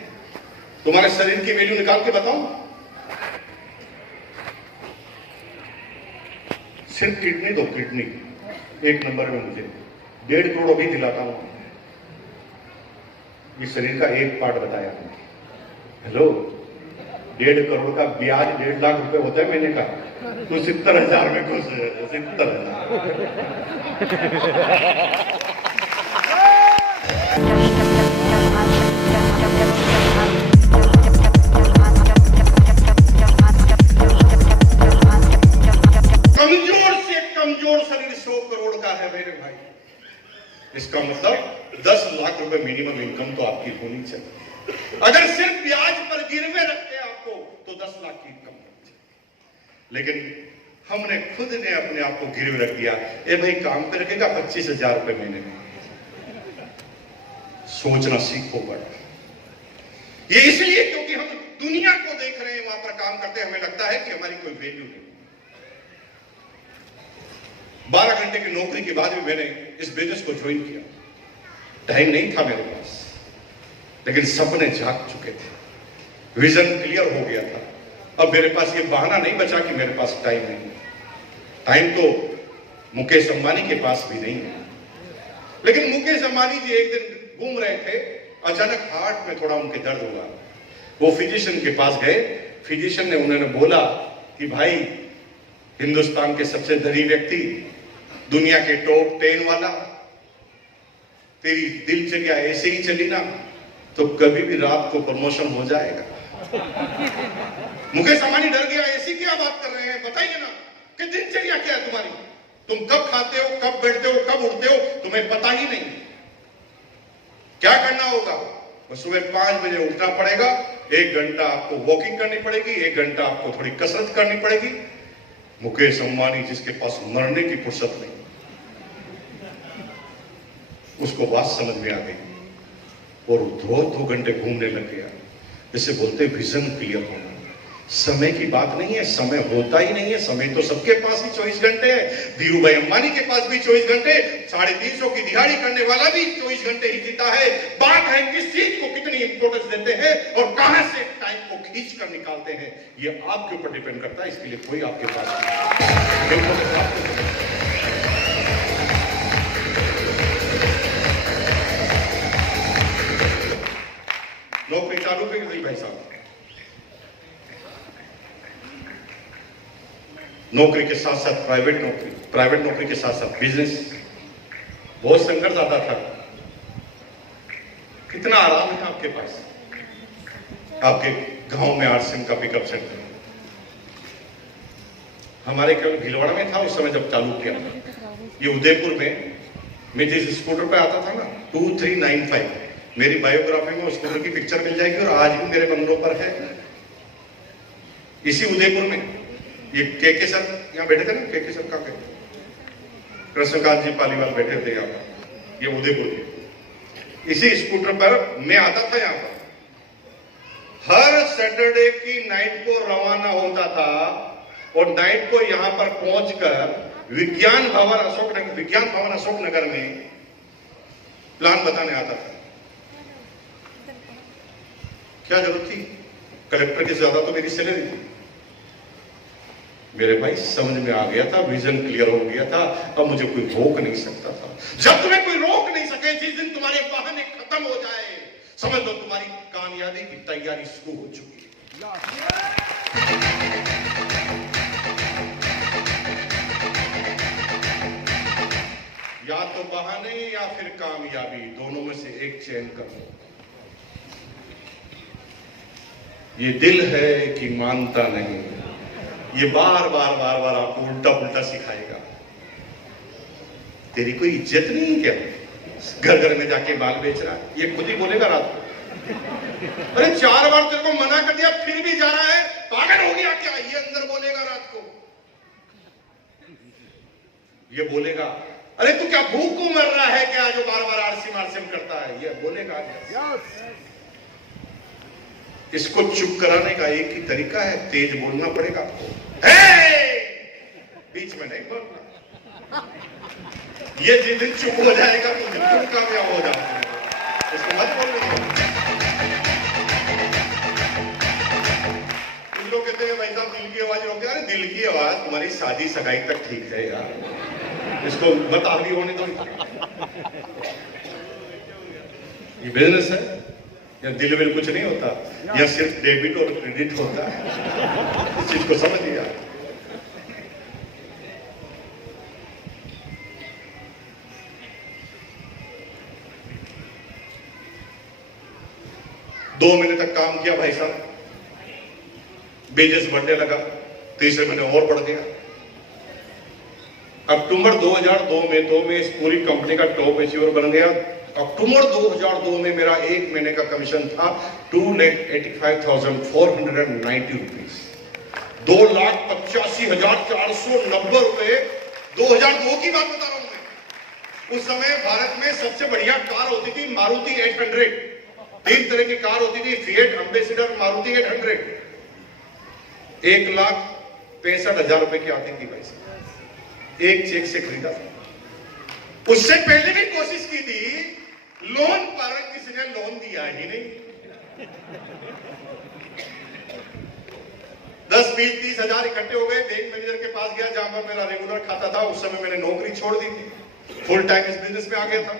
तुम्हारे शरीर की वैल्यू निकाल के बताओ। सिर्फ किडनी दो, किडनी 1 नंबर में मुझे 1.5 करोड़ भी दिलाता हूं। ये शरीर का एक पार्ट बताया। हेलो, 1.5 करोड़ का ब्याज 1.5 लाख रुपए होता है महीने का, तो 70,000 में खुश है। 70,000। कमजोर से कमजोर शरीर 100 करोड़ का है मेरे भाई। इसका मतलब 10 लाख रुपए मिनिमम इनकम तो आपकी होनी चाहिए। अगर सिर्फ ब्याज पर गिरवे रखते हैं आपको, तो 10 लाख की इनकम होनी चाहिए। लेकिन हमने खुद ने अपने आप को गिरवे रख दिया। ए भाई, काम पे रखेगा 25,000 रुपए महीने में। सोचना सीखो बड़ा। ये इसलिए क्योंकि हम दुनिया को देख रहे हैं, वहां पर काम करते हैं, हमें लगता है कि हमारी कोई वैल्यू नहीं। 12 घंटे की नौकरी के बाद भी मैंने इस बिजनेस को ज्वाइन किया। टाइम नहीं था मेरे पास, लेकिन सपने जाग चुके थे, विजन क्लियर हो गया था। अब मेरे पास ये बहाना नहीं बचा कि मेरे पास टाइम नहीं। टाइम तो मुकेश अंबानी के पास भी नहीं है। लेकिन मुकेश अंबानी जी एक दिन घूम रहे थे, अचानक हार्ट में थोड़ा उनके दर्द हुआ। वो फिजिशियन के पास गए। फिजिशियन ने उन्होंने बोला कि भाई, हिंदुस्तान के सबसे धनी व्यक्ति, दुनिया के टॉप 10 वाला, तेरी दिनचर्या ऐसे ही चली ना तो कभी भी रात को प्रमोशन हो जाएगा। मुकेश अंबानी डर गया, ऐसी क्या बात कर रहे हैं, बताइए ना कि दिनचर्या क्या है तुम्हारी? तुम कब खाते हो, कब बैठते हो, कब उठते हो, तुम्हें पता ही नहीं। क्या करना होगा? बस सुबह 5 बजे उठना पड़ेगा, 1 घंटा आपको वॉकिंग करनी पड़ेगी, 1 घंटा आपको थोड़ी कसरत करनी पड़ेगी। मुकेश अंबानी, जिसके पास मरने की फुर्सत नहीं, उसको बात समझ में आ गई और 2 घंटे घूमने लग गया। इसे बोलते विजन क्लियर होना। समय की बात नहीं है, समय होता ही नहीं है। समय तो सबके पास ही 24 घंटे है। धीरू भाई अंबानी के पास भी 24 घंटे, 350 की दिहाड़ी करने वाला भी 24 घंटे ही जीता है। बात है किस चीज को कितनी इंपोर्टेंस देते हैं और कहां से टाइम को खींच कर निकालते हैं, ये आपके ऊपर डिपेंड करता है। इसके लिए कोई आपके पास नौकरी चालू पे नहीं भाई साहब। नौकरी के साथ साथ प्राइवेट नौकरी, प्राइवेट नौकरी के साथ साथ बिजनेस। बहुत संघर्ष आता था। कितना आराम है आपके पास? आपके गांव में आरसीएम का पिकअप सेंटर, हमारे कल भीलवाड़ा में था उस समय जब चालू किया। ये उदयपुर में मैं जिस स्कूटर पे आता था ना, 2395, मेरी बायोग्राफी में उस स्कूटर की पिक्चर मिल जाएगी और आज भी मेरे बंगलों पर है। इसी उदयपुर में ये के सर यहाँ बैठे थे ना, के सर कहाँ गए? कृष्णकांत जी पालीवाल बैठे थे यहाँ पर, ये उदयपुर के। इसी स्कूटर पर मैं आता था यहाँ पर, हर सैटरडे की नाइट को रवाना होता था और नाइट को यहां पर पहुंचकर विज्ञान भवन अशोक नगर में प्लान बताने आता था। क्या जरूरत थी? कलेक्टर के ज्यादा तो मेरी सैलरी थी। मेरे भाई समझ में आ गया था, विजन क्लियर हो गया था, अब मुझे कोई रोक नहीं सकता था। जब तुम्हें कोई रोक नहीं सके, जिस दिन तुम्हारे बहाने खत्म हो जाए, समझ लो तुम्हारी कामयाबी की तैयारी शुरू हो चुकी है। या तो बहाने या फिर कामयाबी, दोनों में से एक चयन कर लो। ये दिल है कि मानता नहीं, ये बार बार आपको उल्टा पुल्टा सिखाएगा। तेरी कोई इज्जत नहीं है क्या? घर घर में जाके बाल बेच रहा है, ये खुद ही बोलेगा रात को। अरे 4 बार तेरे को मना कर दिया फिर भी जा रहा है, पागल हो गया क्या? ये अंदर बोलेगा रात को। ये बोलेगा, अरे तू क्या भूख को मर रहा है क्या, जो बार बार आरसीम करता है? ये बोलेगा। इसको चुप कराने का एक ही तरीका है, तेज बोलना पड़ेगा आपको। बीच में नहीं बोलना। ये जिस दिन चुप हो जाएगा तो बिल्कुल कामयाब हो जाएगा। इसको मत बोलने। कुछ लोग कहते हैं भाई साहब दिल की आवाज रोके। अरे दिल की आवाज तुम्हारी शादी सगाई तक ठीक है यार, इसको मत आगे होने दो। ये बिजनेस है, या दिल विल कुछ नहीं होता, या सिर्फ डेबिट और क्रेडिट होता है। इस चीज को समझ लिया। दो महीने तक काम किया भाई साहब, बिजनेस बढ़ने लगा, तीसरे महीने और बढ़ गया। अक्टूबर 2002 में तो मैं इस पूरी कंपनी का टॉप अचीवर बन गया। अक्टूबर 2002 में मेरा एक महीने का कमीशन था 2,85,490 रुपीज, 2,85,490 रुपए। 2002 की बात बता रहा हूं मैं। उस समय भारत में सबसे बढ़िया कार होती थी मारुति 800। 3 तरह की कार होती थी, फिएट, एम्बेसडर, मारुति 800। 1,65,000 रुपए की आती थी भाई साहब, एक चेक से खरीदा था। उससे पहले भी कोशिश की थी लोन पर, किसी ने लोन दिया ही नहीं। 10, 20, 30 हजार इकट्ठे हो गए। बैंक मैनेजर के पास गया जहां पर मेरा रेगुलर खाता था। उस समय मैंने नौकरी छोड़ दी थी, फुल टाइम इस बिजनेस में आ गया था।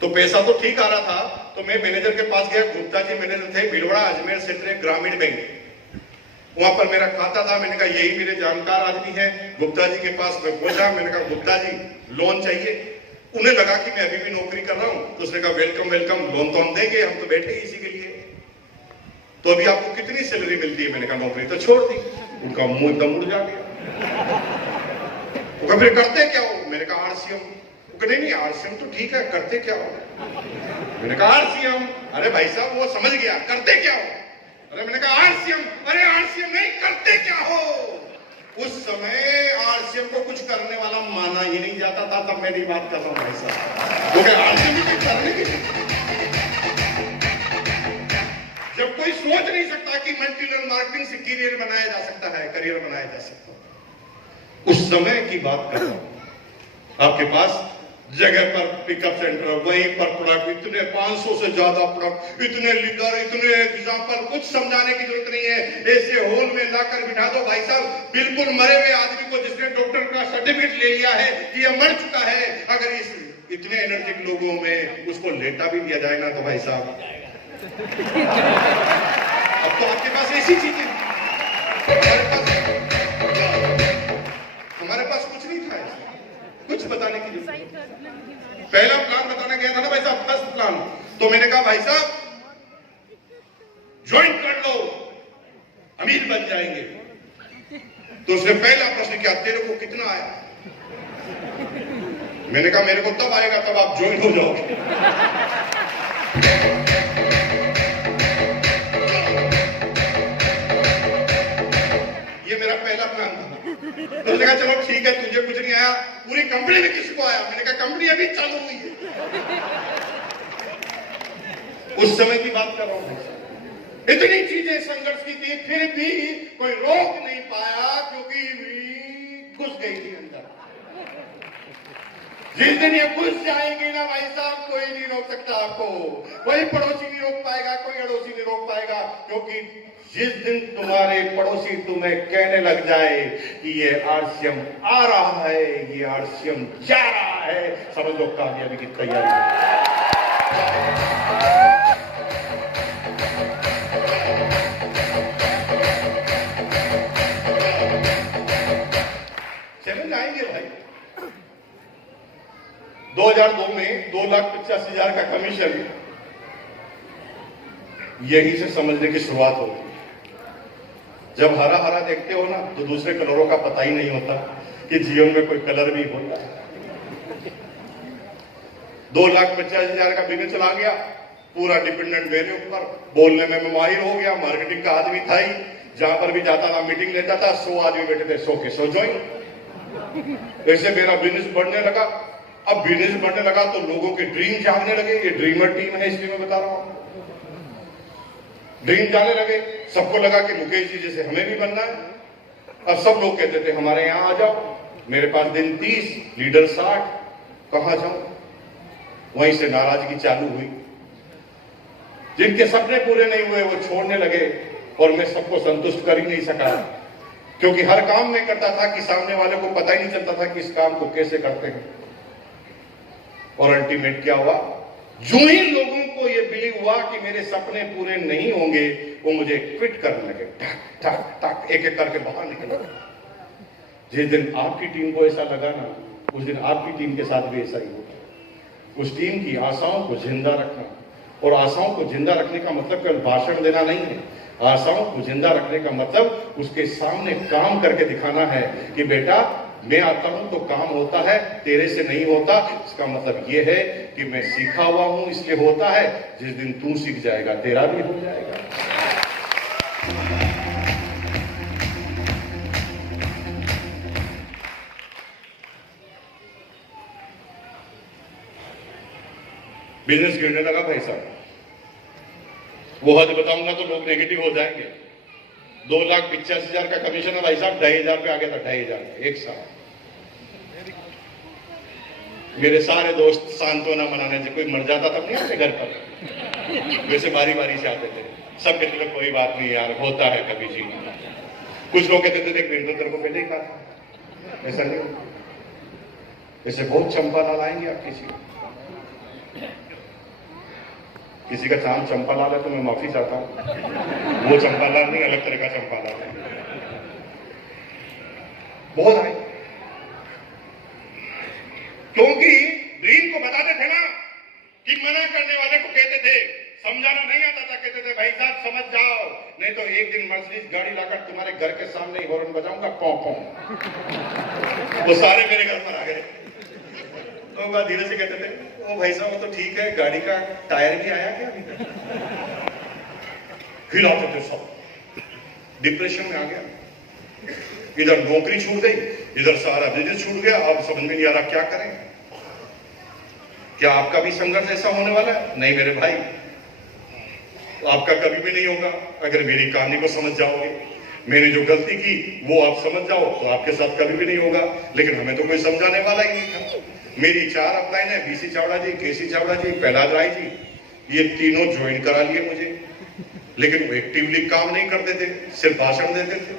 तो पैसा तो ठीक आ रहा था, तो मैं मैनेजर के पास गया। गुप्ता जी मैनेजर थे, भीलवाड़ा अजमेर सेंटर ग्रामीण बैंक, वहां पर मेरा खाता था। मैंने कहा यही मेरे जानकार आदमी है। गुप्ता जी के पास मैं पहुंचा, मैंने कहा गुप्ता जी लोन चाहिए। उन्हें लगा कि मैं अभी भी नौकरी कर रहा हूं, तो उसने कहा वेलकम वेलकम, लोन तो हम देंगे, हम तो बैठे ही इसी के लिए। तो अभी आपको कितनी सैलरी मिलती है? मैंने कहा नौकरी तो छोड़ दी। उनका मुंह एकदम उड़ जा गया। तो फिर करते क्या हो? मैंने कहा आरसीएम। नहीं आरसीएम तो ठीक है, करते क्या हो? मैंने कहा आरसीएम। अरे भाई साहब वो समझ गया, करते क्या हो? अरे मैंने कहा आरसीएम। अरे आरसीएम नहीं, करते क्या हो? उस समय आरसीएम को कुछ करने वाला माना ही नहीं जाता था। तब मेरी बात कर रहा हूं भाई साहब, क्योंकि आरसीएम की करने की। जब कोई सोच नहीं सकता कि मल्टी लेवल मार्केटिंग से करियर बनाया जा सकता है, करियर बनाया जा सकता है, उस समय की बात कर रहा हूं। आपके पास जगह पर पिकअप सेंटर, वहीं पर प्रोडक्ट, इतने 500 से ज्यादा प्रोडक्ट, इतने लीडर, इतने एग्जाम्पल, कुछ समझाने की जरूरत नहीं है। ऐसे हॉल में लाकर बिठा दो भाई साहब, बिल्कुल मरे हुए आदमी को जिसने डॉक्टर का सर्टिफिकेट ले लिया है कि यह मर चुका है, अगर इस इतने एनर्जिक लोगों में उसको लेटा भी दिया जाए ना, तो भाई साहब अब तो आपके पास ऐसी चीजें, हमारे पास कुछ नहीं था, कुछ बताने की जरूरत। पहला प्लान बताना गया था ना भाई साहब, फर्स्ट प्लान। तो मैंने कहा भाई साहब ज्वाइन कर लो, अमीर बन जाएंगे। तो उसने पहला प्रश्न किया, तेरे को कितना आया? मैंने कहा मेरे को तब आएगा तब आप ज्वाइन हो जाओगे। तो उसने कहा चलो ठीक है, तुझे कुछ नहीं आया, पूरी कंपनी में किसको आया? मैंने कहा कंपनी अभी चालू हुई है। उस समय की बात कर रहा हूं। इतनी चीजें संघर्ष की थी, फिर भी कोई रोक नहीं पाया, क्योंकि घुस गई थी अंदर। जिस दिन ये घुस जाएंगे ना भाई साहब, कोई नहीं रोक सकता आपको, कोई पड़ोसी नहीं रोक पाएगा, कोई अड़ोसी नहीं रोक पाएगा। क्योंकि जिस दिन तुम्हारे पड़ोसी तुम्हें कहने लग जाए कि ये आरसीएम आ रहा है, ये आरसीएम जा रहा है, समझ लो कामयाबी की तैयारी। 2002 में 2,85,000 का कमीशन, यही से समझने की शुरुआत होती है। जब हरा हरा देखते हो ना तो दूसरे कलरों का पता ही नहीं होता कि जीवन में कोई कलर भी होता है। 2,50,000 का बिजनेस चला गया, पूरा डिपेंडेंट मेरे ऊपर, बोलने में मैं माहिर हो गया, मार्केटिंग का आदमी था ही, जहां पर भी जाता था मीटिंग लेता था, 100 आदमी बैठे थे, 100 के 100 ज्वाइन। ऐसे मेरा बिजनेस बढ़ने लगा। अब बिजनेस बढ़ने लगा तो लोगों के ड्रीम जागने लगे। ये ड्रीमर टीम है, इसलिए मैं बता रहा हूं, ड्रीम जाने लगे। सबको लगा कि मुकेश जी जैसे हमें भी बनना है। अब सब लोग कहते थे हमारे यहां आ जाओ। मेरे पास दिन 30, लीडर 60, कहां जाऊं? वहीं से नाराजगी चालू हुई। जिनके सपने पूरे नहीं हुए वो छोड़ने लगे, और मैं सबको संतुष्ट कर ही नहीं सका, क्योंकि हर काम में करता था कि सामने वाले को पता ही नहीं चलता था कि इस काम को कैसे करते हैं। और अल्टीमेट क्या हुआ? जो ही लोगों को ये बिलीव हुआ कि मेरे सपने पूरे नहीं होंगे, वो मुझे क्विट करने लगे, टक टक टक, एक एक करके बाहर निकल गए। जिस दिन आपकी टीम को ऐसा लगा ना, उस दिन आपकी टीम के साथ भी ऐसा ही होगा। उस टीम की आशाओं को जिंदा रखना, और आशाओं को जिंदा रखने का मतलब केवल भाषण देना नहीं है। आशाओं को जिंदा रखने का मतलब उसके सामने काम करके दिखाना है कि बेटा मैं आता हूं तो काम होता है, तेरे से नहीं होता। इसका मतलब यह है कि मैं सीखा हुआ हूं इसलिए होता है, जिस दिन तू सीख जाएगा तेरा भी हो जाएगा। बिजनेस गिरने लगा भाई साहब। वो हद बताऊंगा तो लोग नेगेटिव हो जाएंगे। 2,85,000 का कमीशन है भाई साहब, 2,500 पे आ गया था, 2,500 एक साल। मेरे सारे दोस्त सांत्वना मनाने से, कोई मर जाता तब नहीं आते घर पर, वैसे बारी बारी से आते थे। सब कहते थे कोई बात नहीं यार, होता है कभी जीना। कुछ लोग कहते थे देख तो तेरे को पहले ही कहा था, ऐसा नहीं। ऐसे बहुत चंपा लाल आएंगे आप किसी का चांद चंपा लाल है तो मैं माफी चाहता हूं, वो चंपा लाल नहीं, अलग तरह का चंपा लाल है। बहुत आए, क्योंकि ड्रीम को बताते थे ना कि मना करने वाले को कहते थे, समझाना नहीं आता था, कहते थे भाई साहब समझ जाओ, नहीं तो एक दिन मर्सिडीज गाड़ी लाकर तुम्हारे घर के सामने ही हॉर्न बजाऊंगा, पौ पौ। वो सारे मेरे घर पर आ गए। तो धीरे से कहते थे ओ भाई साहब वो तो ठीक है, गाड़ी का टायर भी आया क्या अभी तक? हिलाते थे सब। डिप्रेशन में आ गया, इधर नौकरी छूट गई, इधर सारा बिजनेस छूट गया। अब समझ में नहीं आ रहा क्या करें। क्या आपका भी संघर्ष ऐसा होने वाला है? नहीं मेरे भाई, आपका कभी भी नहीं होगा। अगर मेरी कहानी को समझ जाओगे, मैंने जो गलती की वो आप समझ जाओ, तो आपके साथ कभी भी नहीं होगा। लेकिन हमें तो कोई समझाने वाला ही नहीं था। मेरी 4 अपलाइन है, बीसी चावड़ा जी, केसी चावड़ा जी, प्रहलाद राय जी, ये तीनों ज्वाइन करा लिए मुझे, लेकिन वो एक्टिवली काम नहीं करते थे, सिर्फ भाषण देते थे।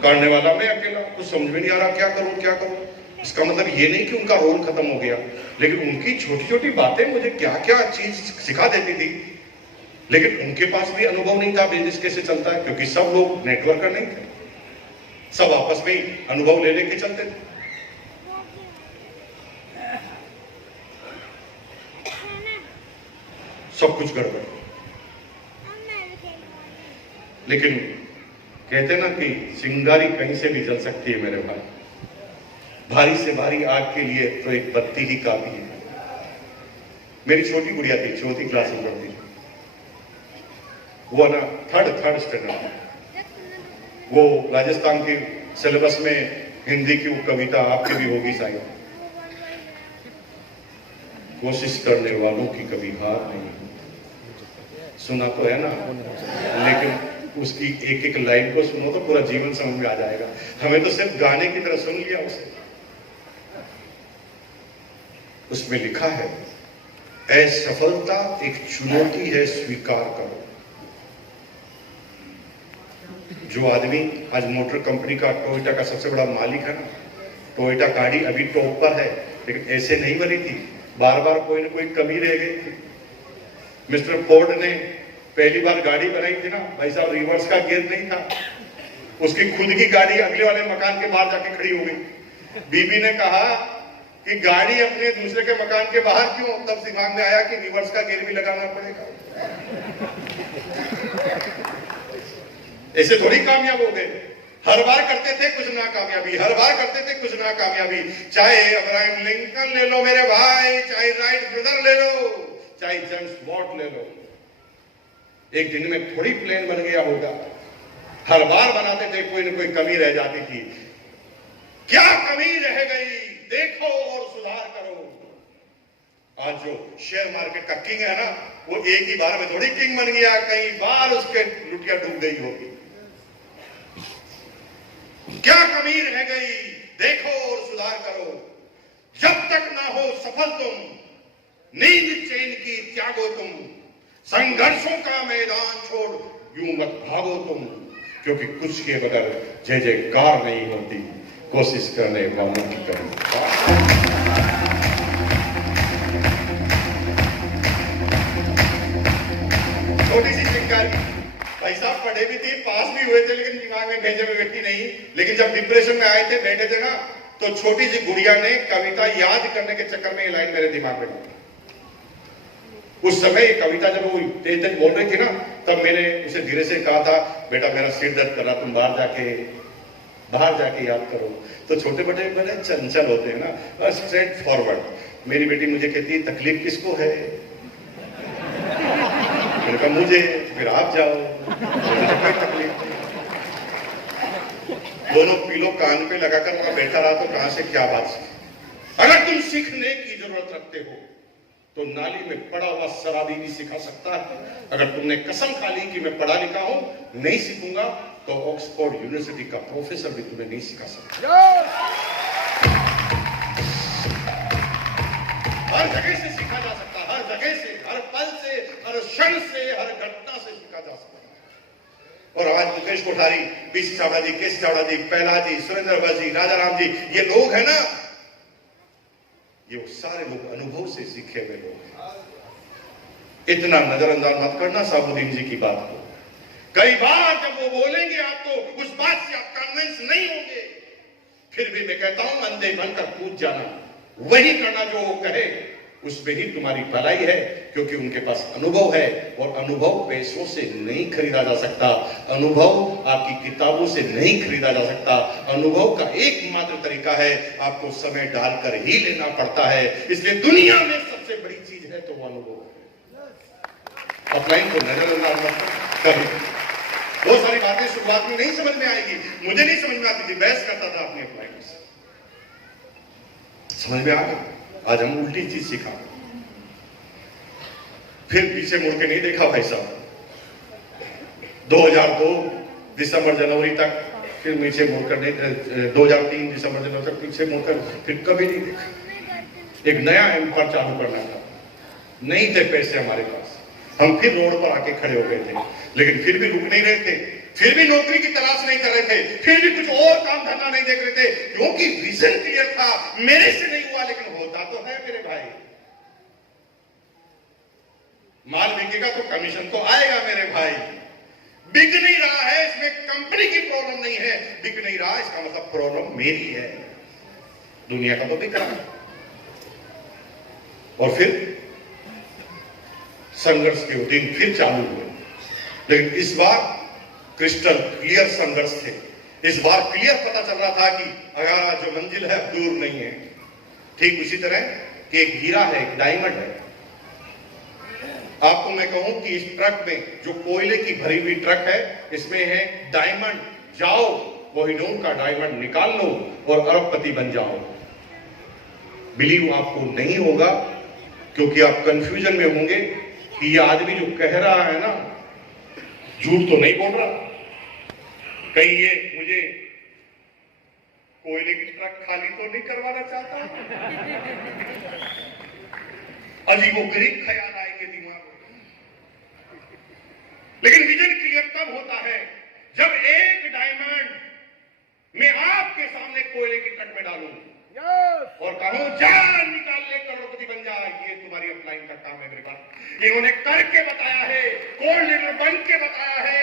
करने वाला मैं अकेला, कुछ समझ में नहीं आ रहा क्या करूं क्या करूं। इसका मतलब ये नहीं कि उनका रोल खत्म हो गया, लेकिन उनकी छोटी छोटी बातें मुझे क्या क्या चीज सिखा देती थी। लेकिन उनके पास भी अनुभव नहीं था बिजनेस कैसे चलता है, क्योंकि सब लोग नेटवर्कर नहीं थे, सब आपस में ही अनुभव ले लेके चलते थे। सब कुछ गड़बड़। लेकिन कहते ना कि चिंगारी कहीं से भी जल सकती है मेरे भाई। भारी से भारी आग के लिए तो एक बत्ती ही काफी है। मेरी छोटी गुड़िया थी, चौथी क्लास में पढ़ती थी, वो ना थर्ड स्टैंडर्ड, वो राजस्थान की सिलेबस में हिंदी की वो कविता आपकी भी होगी शायद, कोशिश करने वालों की कभी हार नहीं। सुना तो है ना, लेकिन उसकी एक एक लाइन को सुनो तो पूरा जीवन समझ में आ जाएगा। हमें तो सिर्फ गाने की तरह सुन लिया उसे। उसमें लिखा है, असफलता एक चुनौती है, स्वीकार करो। जो आदमी आज मोटर कंपनी का, टोयोटा का सबसे बड़ा मालिक है ना, टोयोटा गाड़ी अभी टॉप पर है, लेकिन ऐसे नहीं बनी थी, बार बार कोई ना कोई कमी रह गई थी। मिस्टर फोर्ड ने पहली बार गाड़ी बनाई थी ना भाई साहब, रिवर्स का गियर नहीं था, उसकी खुद की गाड़ी अगले वाले मकान के बाहर जाके खड़ी हो गई। बीबी ने कहा कि गाड़ी अपने दूसरे के मकान के बाहर क्यों? तब दिमाग में आया कि रिवर्स का गियर भी लगाना पड़ेगा। ऐसे थोड़ी कामयाब हो गए, हर बार करते थे कुछ नाकामयाबी, हर बार करते थे कुछ नाकामयाबी। चाहे अब्राहम लिंकन ले लो मेरे भाई, चाहे राइट ब्रदर ले लो, चाहे जेम्स वॉट ले लो, एक दिन में थोड़ी प्लेन बन गया होगा। हर बार बनाते थे, कोई ना कोई कमी रह जाती थी। क्या कमी रह गई, देखो और सुधार करो। आज जो शेयर मार्केट का किंग है ना, वो एक ही बार में थोड़ी किंग बन गया, कई बार उसके लुटिया डूब गई होगी। क्या कमी रह गई, देखो और सुधार करो। जब तक ना हो सफल तुम, नींद चैन की त्यागो तुम, संघर्षों का मैदान छोड़ यूं मत भागो तुम, क्योंकि कुछ के बगैर जय जयकार नहीं होती, कोशिश करने वालों की कमी। छोटी सी चिंगारी, भाई साहब पढ़े भी थे, पास भी हुए थे, लेकिन दिमाग में भेजे में बैठी नहीं। लेकिन जब डिप्रेशन में आए थे, बैठे थे ना, तो छोटी सी गुड़िया ने कविता याद करने के चक्कर में ये लाइन मेरे दिमाग में आई। उस समय कविता जब वो तेज तेज बोल रही थी ना, तब मैंने उसे धीरे से कहा था, बेटा मेरा सिर दर्द कर रहा, तुम बाहर जाके याद करो। तो छोटे बड़े बड़े चंचल होते हैं ना, स्ट्रेट फॉरवर्ड। मेरी बेटी मुझे कहती है, तकलीफ किसको है? मैंने कहा मुझे। फिर आप जाओ, कोई तकलीफ नहीं। दोनों पीलो कान पे लगाकर बैठा रहा तो कहां से क्या बात सीखी। अगर तुम सीखने की जरूरत रखते हो तो नाली में पड़ा हुआ शराबी भी सिखा सकता है। अगर तुमने कसम खा ली कि मैं पढ़ा लिखा हूं, नहीं सीखूंगा, तो ऑक्सफोर्ड यूनिवर्सिटी का प्रोफेसर भी तुम्हें नहीं सिखा सकता। हर जगह से सीखा जा सकता है, हर जगह से, हर पल से, हर क्षण से, हर घटना से सीखा जा सकता है। और आज मुकेश कोठारी, बीसी चावड़ा जी, केसी चावड़ा जी, पहला जी, सुरेंद्र जी, राजा राम जी, ये लोग हैं ना, ये वो सारे लोग अनुभव से सीखे हुए लोग हैं। इतना नजरअंदाज मत करना साबुद्दीन जी की बात को। कई बार जब वो बोलेंगे आपको, उस बात से आप कन्विंस नहीं होंगे, फिर भी मैं कहता हूं अंधे बनकर कूद जाना, वही करना जो वो कहे, उसमें ही तुम्हारी भलाई है, क्योंकि उनके पास अनुभव है, और अनुभव पैसों से नहीं खरीदा जा सकता, अनुभव आपकी किताबों से नहीं खरीदा जा सकता। अनुभव का एकमात्र तरीका है, आपको समय डालकर ही लेना पड़ता है। इसलिए दुनिया में सबसे बड़ी चीज है तो वो अनुभव है। ऑफलाइन को नजरअंदाज मत करो। बहुत सारी बातें शुरुआत में नहीं समझ में आएगी, मुझे नहीं समझ में आती थी, बहस करता था अपनी ऑफलाइन से, समझ में आ गया। आज हम उल्टी चीज सीखा, फिर पीछे मुड़ के नहीं देखा भाई साहब। 2002 दिसंबर जनवरी तक, फिर पीछे मुड़कर नहीं, 2003 दिसंबर जनवरी तक पीछे मुड़कर फिर कभी नहीं देखा। एक नया एम्पायर चालू करना था, नहीं थे पैसे हमारे पास, हम फिर रोड पर आके खड़े हो गए थे, लेकिन फिर भी रुक नहीं रहे थे, फिर भी नौकरी की तलाश नहीं कर रहे थे, फिर भी कुछ और काम धंधा नहीं देख रहे थे, क्योंकि विजन क्लियर था। मेरे से नहीं हुआ, लेकिन होता तो है मेरे भाई। माल बिकेगा तो कमीशन तो आएगा मेरे भाई। बिक नहीं रहा है, इसमें कंपनी की प्रॉब्लम नहीं है, बिक नहीं रहा इसका मतलब प्रॉब्लम मेरी है। दुनिया का तो बिक रहा है। और फिर संघर्ष के दिन फिर चालू हुए, लेकिन इस बार क्रिस्टल क्लियर संघर्ष थे। इस बार क्लियर पता चल रहा था कि अगर जो मंजिल है दूर नहीं है। ठीक उसी तरह कि एक हीरा है, एक डायमंड है। आपको मैं कहूं कि इस ट्रक में जो कोयले की भरी हुई ट्रक है, इसमें है डायमंड। जाओ कोहिनूर का डायमंड निकाल लो और अरबपति बन जाओ। बिलीव आपको नहीं होगा, क्योंकि आप कंफ्यूजन में होंगे कि ये आदमी जो कह रहा है ना, झूठ तो नहीं बोल रहा। कहीं ये मुझे कोयले की ट्रक खाली तो नहीं करवाना चाहता। अजीबोगरीब ख्याल आएंगे दिमाग में। लेकिन विजन क्लियर तब होता है जब एक डायमंड मैं आपके सामने कोयले की ट्रक में डालूं और कहूं जान निकाल ले, करोड़पति बन जा। ये तुम्हारी अपलाइन का काम है मेरे पास। इन्होंने करके बताया है, गोल्ड लीडर बन के बताया है,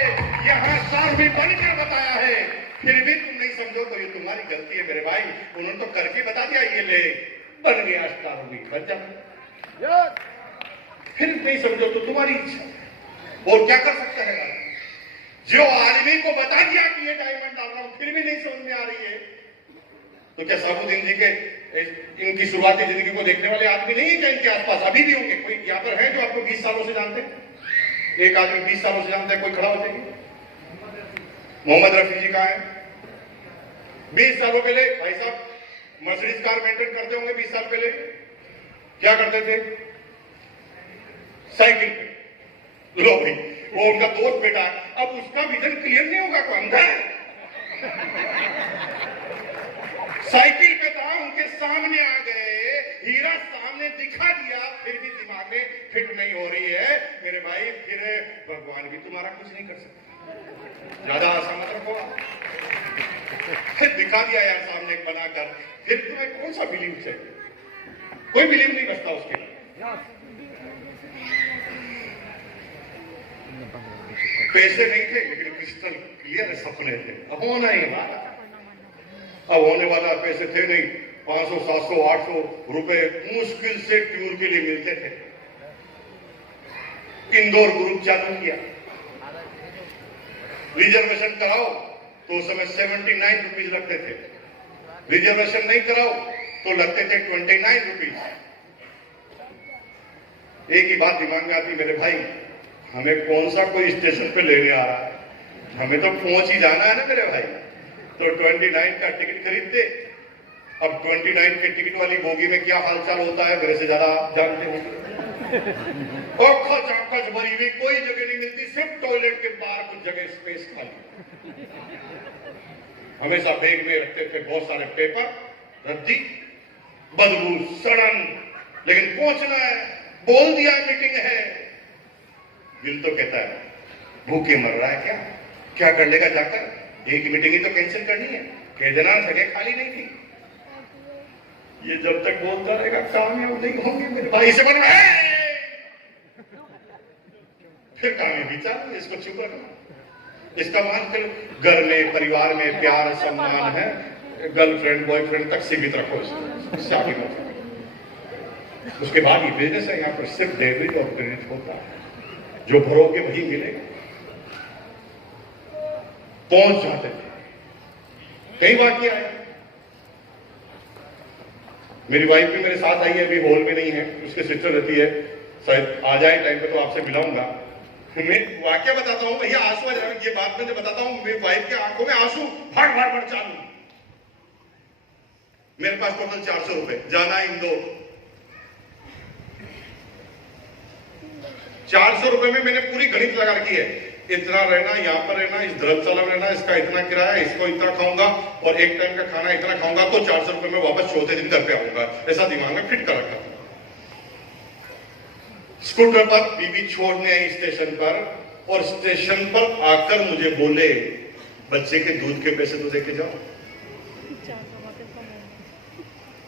यहाँ सारवी बन के बताया है, फिर भी तुम नहीं समझो तो ये तुम्हारी गलती है मेरे भाई। उन्होंने तो करके बता दिया, ये ले बन गया स्टार भी बन जा। फिर नहीं समझो तो तुम्हारी इच्छा। और क्या कर सकता है भाई? जो आदमी को बता दिया कि ये डायमंड डाल रहा हूं, फिर भी नहीं समझ में आ रही है, तो क्या साबुद्दीन जी के इनकी शुरुआती जिंदगी को देखने वाले आदमी नहीं है क्या इनके आसपास? अभी भी होंगे। कोई यहाँ पर है जो आपको 20 सालों से जानते हैं? एक आदमी 20 सालों से जानता है, कोई खड़ा हो जाएगी? मोहम्मद रफी जी कहाँ है? 20 सालों पहले भाई साहब मर्सिडीज कार मेंटेन करते होंगे। 20 साल पहले क्या करते थे? साइकिल पे। लो भाई, वो उनका दोस्त बेटा है। अब उसका विजन क्लियर नहीं होगा, कोई अंधा है? साइकिल पे था, उनके सामने आ गए, हीरा सामने दिखा दिया, फिर भी दिमाग में फिट नहीं हो रही है मेरे भाई। फिर भगवान भी तुम्हारा कुछ नहीं कर सकता। ज्यादा आशा मत रखो। फिर दिखा दिया यार सामने बनाकर, फिर तुम्हें कौन सा बिलीव चाहिए? कोई बिलीव नहीं बचता उसके लिए। पैसे नहीं थे लेकिन क्रिस्टल क्लियर सपने थे। अब होना ही हमारा, अब होने वाला पैसे थे नहीं। 500, 700, 800 रुपए मुश्किल से टूर के लिए मिलते थे। इंदौर ग्रुप चालू किया, रिजर्वेशन कराओ तो उस समय 79 रुपीज लगते थे, रिजर्वेशन नहीं कराओ तो लगते थे 29 रुपीज। एक ही बात दिमाग में आती मेरे भाई, हमें कौन सा कोई स्टेशन पे लेने आ रहा है? हमें तो पहुंच ही जाना है ना मेरे भाई। तो 29 का टिकट खरीदते। अब 29 के टिकट वाली बोगी में क्या हालचाल होता है मेरे से ज्यादा आप जानते होंगे। और खच भरी हुई, कोई जगह नहीं मिलती, सिर्फ टॉयलेट के बाहर कुछ जगह स्पेस खाली। हमेशा बैग में रखते थे बहुत सारे पेपर, रद्दी, बदबू, सड़न, लेकिन पहुंचना है, बोल दिया मीटिंग है। दिल तो कहता है भूखे मर रहा है क्या? क्या कर लेगा जाकर? एक मीटिंग ही तो कैंसिल करनी है, कह देना जगह खाली नहीं थी। ये जब तक बोलता रहेगा कामयाब नहीं होंगे मेरे भाई से बनवा, फिर कामयाबी चालू। इसको चुप रखना। इसका मान कर घर में परिवार में प्यार सम्मान है, गर्लफ्रेंड बॉयफ्रेंड तक सीमित रखो इसको, आगे मत। उसके बाद ये बिजनेस है, यहाँ पर सिर्फ डेबिट और क्रेडिट होता है। जो भरोगे वही मिलेगा। पहुंच जाते थे। कई बार किया है। मेरी वाइफ भी मेरे साथ आई है, अभी हॉल में नहीं है, उसकी सिस्टर रहती है, शायद आ जाए टाइम पे तो आपसे मिलाऊंगा। मैं वाक्य बताता हूं भैया, आंसू आ जाए। ये बात मैं बताता हूं, मेरी वाइफ के आंखों में आंसू भर भर भर चालू। मेरे पास टोटल 400 रुपए, जाना इंदौर। 400 रुपए में मैंने पूरी गणित लगा रखी है। इतना रहना, यहाँ पर रहना, इस धर्मशाला में रहना, इसका इतना किराया, इसको इतना खाऊंगा और एक टाइम का खाना इतना खाऊंगा, तो 400 रुपए में वापस चौथे दिन घर पे आऊंगा। ऐसा दिमाग में फिट कर रखा था। स्कूटर पर बीबी छोड़ने आई स्टेशन पर, और स्टेशन पर आकर मुझे बोले, बच्चे के दूध के पैसे तो देके जाओ।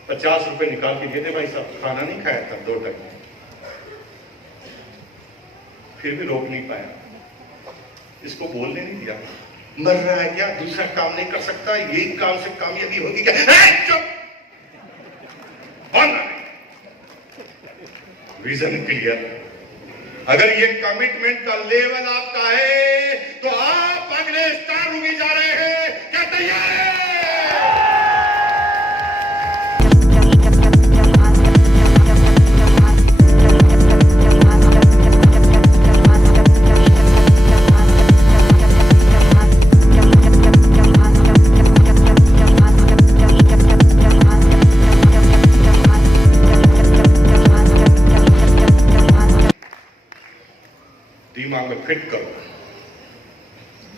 50 रुपए निकाल के दे दे भाई साहब। खाना नहीं खाया था 2 टाइम, फिर भी रोक नहीं पाया, इसको बोलने नहीं दिया। मर रहा है क्या? दूसरा काम नहीं कर सकता? यही काम से कामयाबी होगी क्या? चुप! Vision clear. अगर ये कमिटमेंट का लेवल आपका है तो आप अगले स्टार रूम में जा रहे हैं। क्या तैयार है? फिट करो,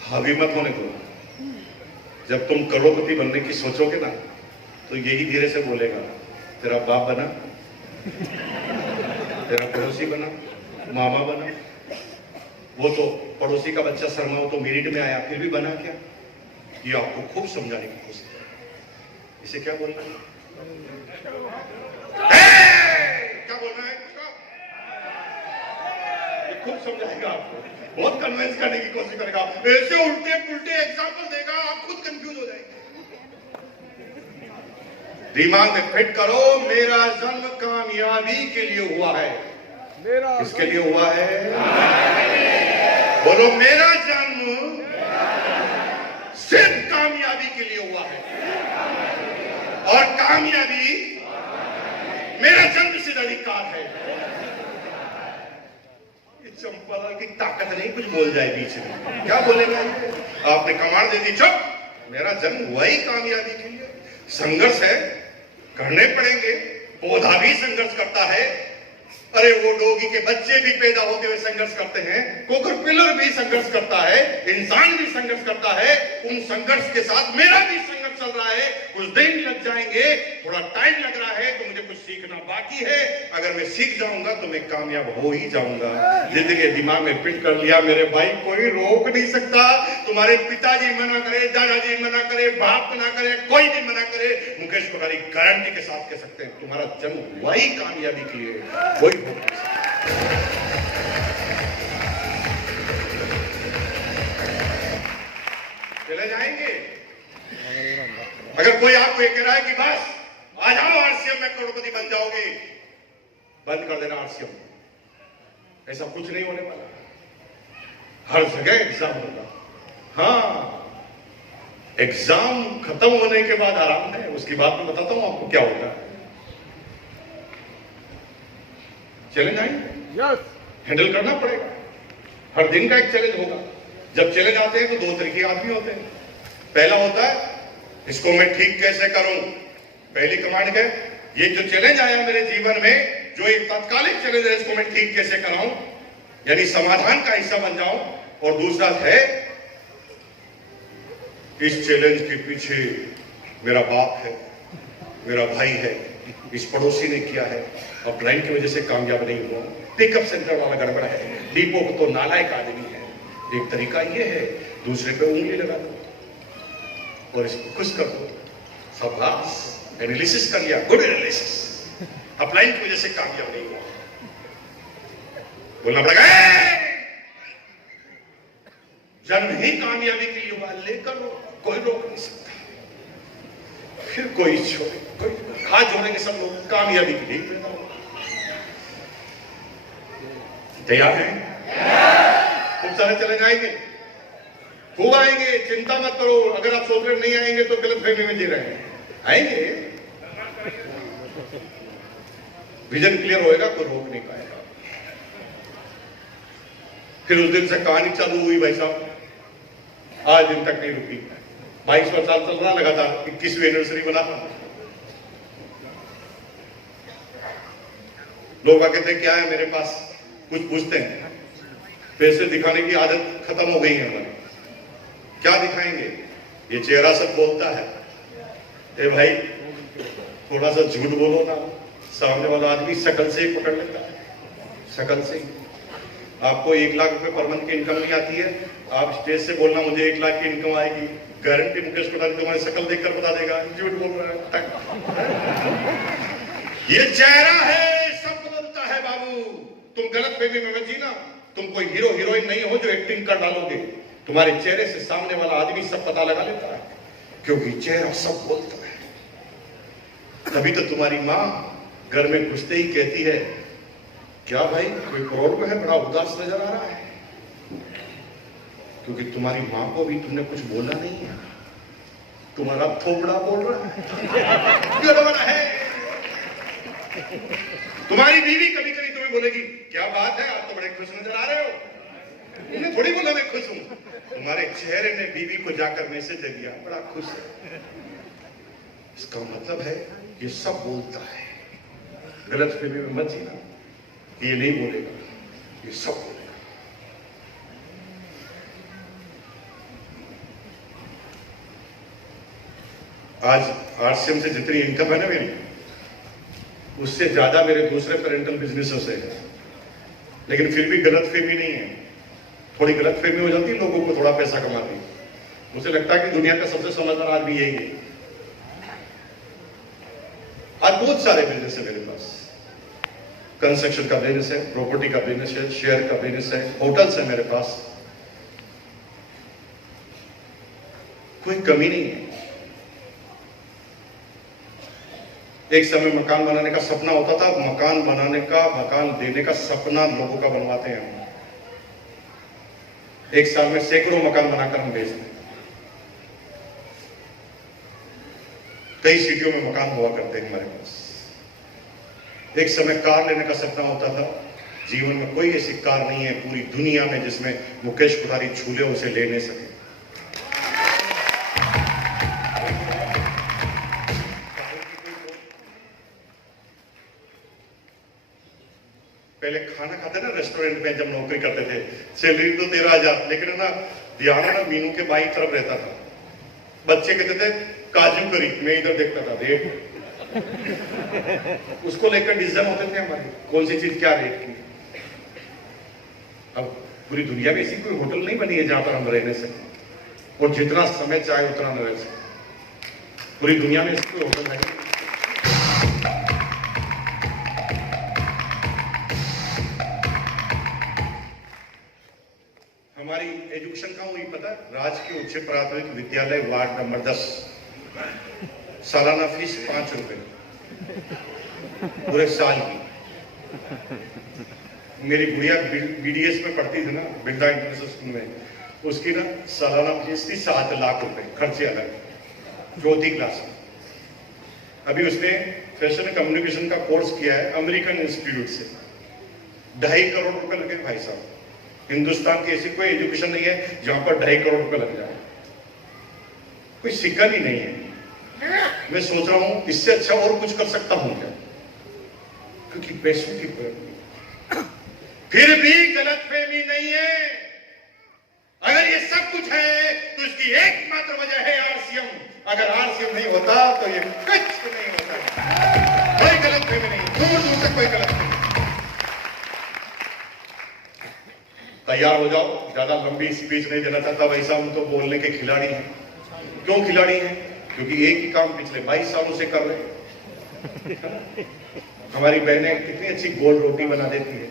हावी मत होने दो। जब तुम करोड़पति बनने की सोचोगे ना, तो यही धीरे से बोलेगा, तेरा बाप बना, तेरा पड़ोसी बना, मामा बना। वो तो पड़ोसी का बच्चा शर्मा हो तो मेरिट में आया, फिर भी बना क्या? ये आपको खूब समझाने की कोशिश है। इसे क्या बोलना है? क्या बोलना है? ये खूब समझाएगा आपको, बहुत कन्विंस करने की कोशिश करेगा, ऐसे उल्टे पुल्टे एग्जाम्पल देगा, आप खुद कंफ्यूज हो जाएंगे। दिमाग में फिट करो, मेरा जन्म कामयाबी के लिए हुआ है। किसके लिए हुआ है? बोलो, मेरा जन्म सिर्फ कामयाबी के लिए हुआ है, और कामयाबी मेरा जन्म सिद्ध अधिकार है। चंपा की ताकत नहीं कुछ बोल जाए बीच में, क्या बोलेगा? आपने कमांड दे दी, चुप। मेरा जन्म हुआ ही कामयाबी के लिए। संघर्ष है, करने पड़ेंगे। पौधा भी संघर्ष करता है। अरे वो डोगी के बच्चे भी पैदा होते हुए संघर्ष करते हैं, कोकरपिलर भी संघर्ष करता है, इंसान भी संघर्ष करता है। उन संघर्ष के साथ मेरा भी संघर्ष चल रहा है। कुछ दिन लग जाएंगे, थोड़ा टाइम लग रहा है, तो मुझे कुछ सीखना बाकी है। अगर मैं सीख जाऊंगा तो मैं कामयाब हो ही जाऊंगा। जिंदगी दिमाग में फिट कर लिया मेरे भाई, कोई रोक नहीं सकता। तुम्हारे पिताजी मना करे, दादाजी मना करे, बाप मना करे, कोई भी मना करे, मुकेश कोठारी गारंटी के साथ कह सकते हैं तुम्हारा जन्म हुआ ही कामयाबी के लिए। कोई चले जाएंगे। अगर कोई आपको ये कह रहा है कि बस आ जाओ आरसीएम में करोड़पति बन जाओगे, बंद कर देना आरसीएम। ऐसा कुछ नहीं होने वाला। हर जगह एग्जाम होगा। हाँ, एग्जाम खत्म होने के बाद आराम है, उसकी बात मैं बताता हूं आपको क्या होगा। चैलेंज आएंगे, हैंडल करना पड़ेगा। हर दिन का एक चैलेंज होगा। जब चैलेंज आते हैं तो दो तरीके के आदमी होते हैं। पहला होता है, इसको मैं ठीक कैसे करूं। पहली कमांड है, ये जो चैलेंज आया मेरे जीवन में, जो एक तात्कालिक चैलेंज है, इसको मैं ठीक कैसे कराऊं, यानी समाधान का हिस्सा बन जाऊं। और दूसरा है, इस चैलेंज के पीछे मेरा बाप है, मेरा भाई है, इस पड़ोसी ने किया है, और ब्लाइंड की वजह से कामयाब नहीं हुआ। पिकअप सेंटर वाला गड़बड़ है, डिपो तो नालायक आदमी है। एक तरीका ये है, दूसरे पे उंगली लगा दो और इसको खुश कर दो। शाबाश, एनालिसिस कर लिया, गुड एनालिसिस। अपलाइन की वजह से कामयाब नहीं हुआ, बोलना पड़ेगा जन्म ही कामयाबी के लिए हुआ, लेकर कोई रोक नहीं सकता। फिर कोई छोड़े, कोई हाथ जोड़ेंगे सब लोग, कामयाबी के लिए पैदा हुआ। तैयार हैं? खूब सारे चैलेंज आएंगे, खूब आएंगे, चिंता मत करो। अगर आप सोच रहे नहीं आएंगे तो गलत फहमी में जी रहे हैं, आएंगे। विजन क्लियर होएगा, कोई रोक नहीं पाएगा। फिर उस दिन से कहानी चालू हुई भाई साहब, आज दिन तक नहीं रुकी। 22वां साल चल रहा, लगातार 21वीं एनिवर्सरी बना। लोग आके कहते क्या है मेरे पास, कुछ पूछते हैं। पैसे दिखाने की आदत खत्म हो गई है हमारी। क्या दिखाएंगे? ये चेहरा सब बोलता है। ए भाई, थोड़ा सा झूठ बोलो ना, सामने वाला आदमी शकल से ही पकड़ लेता है, शकल से ही। आपको 1 लाख रुपए पर मंथ की इनकम नहीं आती है, आप स्टेज से बोलना मुझे 1 लाख की इनकम आएगी, गारंटी मुकेश कोठारी तुम्हारी शकल देखकर बता देगा झूठ बोल रहा है। ये चेहरा है, सब बदलता है बाबू। तुम गलत फहमी में मत जीना। तुम कोई हीरो हीरोइन नहीं हो जो एक्टिंग कर डालोगे। तुम्हारे चेहरे से सामने वाला आदमी सब पता लगा लेता है, क्योंकि चेहरा सब बोलता है। तभी तो तुम्हारी माँ घर में घुसते ही कहती है, क्या भाई कोई करोड़ में है, बड़ा उदास नजर आ रहा है। क्योंकि तुम्हारी माँ को भी तुमने कुछ बोला नहीं है, तुम्हारा थोबड़ा बोल रहा है। तुम्हारी बीवी कभी कभी तुम्हें बोलेगी, क्या बात है आप तो बड़े खुश नजर आ रहे हो। तुमने थोड़ी बोला मैं खुश हूं, तुम्हारे चेहरे ने बीवी को जाकर मैसेज दे दिया, बड़ा खुश है। इसका मतलब है ये सब बोलता है। गलत फहमी में मत जीना, ये नहीं बोलेगा, ये सब बोलेगा। आज आरसीएम से जितनी इनकम है ना मेरी, उससे ज्यादा मेरे दूसरे पेरेंटल बिजनेसेस है। लेकिन फिर भी गलतफहमी नहीं है, थोड़ी गलतफहमी हो जाती है लोगों को, थोड़ा पैसा कमाती, मुझे लगता है कि दुनिया का सबसे समझदार आदमी यही है। आज बहुत सारे बिजनेस है मेरे पास, कंस्ट्रक्शन का बिजनेस है, प्रॉपर्टी का बिजनेस है, शेयर का बिजनेस है, होटल्स है मेरे पास, कोई कमी नहीं है। एक समय मकान बनाने का सपना होता था, मकान बनाने का, मकान देने का सपना लोगों का बनवाते हैं हम। एक साल में सैकड़ों मकान बनाकर हम बेचते हैं। कई सिटियों में मकान हुआ करते हैं हमारे पास। एक समय कार लेने का सपना होता था। जीवन में कोई ऐसी कार नहीं है पूरी दुनिया में जिसमें मुकेश कुठारी छूले उसे ले नहीं सके। पहले खाना खाते ना रेस्टोरेंट में, जब नौकरी करते थे, सैलरी तो 13,000, लेकिन है ना ध्यान ना मीनू के बाई तरफ रहता था। बच्चे कहते थे काजू करी, मैं इधर देखता था, देख उसको लेकर डिसीजन होते थे हमारे, कौन सी चीज क्या रेट की। अब पूरी दुनिया में ऐसी कोई होटल नहीं बनी है जहां पर हम रहने सकें और जितना समय चाहे उतना न रह सके। पूरी दुनिया में ऐसी कोई होटल नहीं। हमारी एजुकेशन कहाँ हुई पता है? राजकीय उच्च प्राथमिक विद्यालय वार्ड नंबर 10, सालाना फीस 5 रुपए पूरे साल की। मेरी गुड़िया बीडीएस में पढ़ती थी ना, बिरला इंटरनेशनल स्कूल में, उसकी ना सालाना फीस थी 7 लाख रुपए, खर्चे अलग, 4th क्लास में। अभी उसने फैशन कम्युनिकेशन का कोर्स किया है अमेरिकन इंस्टीट्यूट से, 2.5 करोड़ रुपए लगे भाई साहब। हिंदुस्तान की ऐसी कोई एजुकेशन नहीं है जहां पर 2.5 करोड़ रुपए लग जाए, कोई सिक्का ही नहीं है। मैं सोच रहा हूं इससे अच्छा और कुछ कर सकता हूं क्या, क्योंकि पैसों की फिर भी गलतफहमी नहीं है। अगर ये सब कुछ है तो इसकी एकमात्र वजह है आरसीएम। अगर आरसीएम नहीं होता तो ये कुछ नहीं होता। कोई गलतफहमी नहीं, दूर दूर तक कोई गलतफहमी। तैयार हो जाओ, ज्यादा लंबी स्पीच नहीं देना चाहता भाई साहब, हम तो बोलने के खिलाड़ी हैं। क्यों खिलाड़ी हैं? क्योंकि एक ही काम पिछले 22 सालों से कर रहे हैं। हमारी बहनें कितनी अच्छी गोल रोटी बना देती है,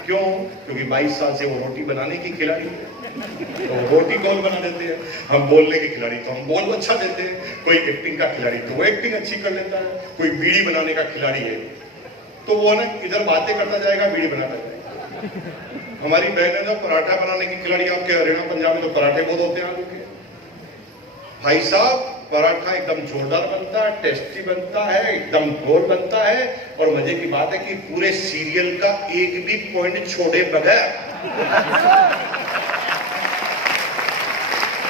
क्यों? क्योंकि 22 साल से वो रोटी बनाने की खिलाड़ी है, तो रोटी गोल बना देते हैं। हम बोलने के खिलाड़ी तो हम बोल अच्छा देते हैं, कोई एक्टिंग का खिलाड़ी तो वो एक्टिंग अच्छी कर लेता है, कोई बीड़ी बनाने का खिलाड़ी है तो वो ना इधर बातें करता जाएगा, बीड़ी बनाता जाएगा। हमारी बहनें जो पराठा बनाने की खिलाड़ी, आपके हरियाणा पंजाब में तो पराठे बहुत होते हैं आलू के भाई साहब। पराठा एकदम जोरदार बनता है, टेस्टी बनता है, एकदम गोल बनता है, और मजे की बात है कि पूरे सीरियल का एक भी पॉइंट छोड़े बगैर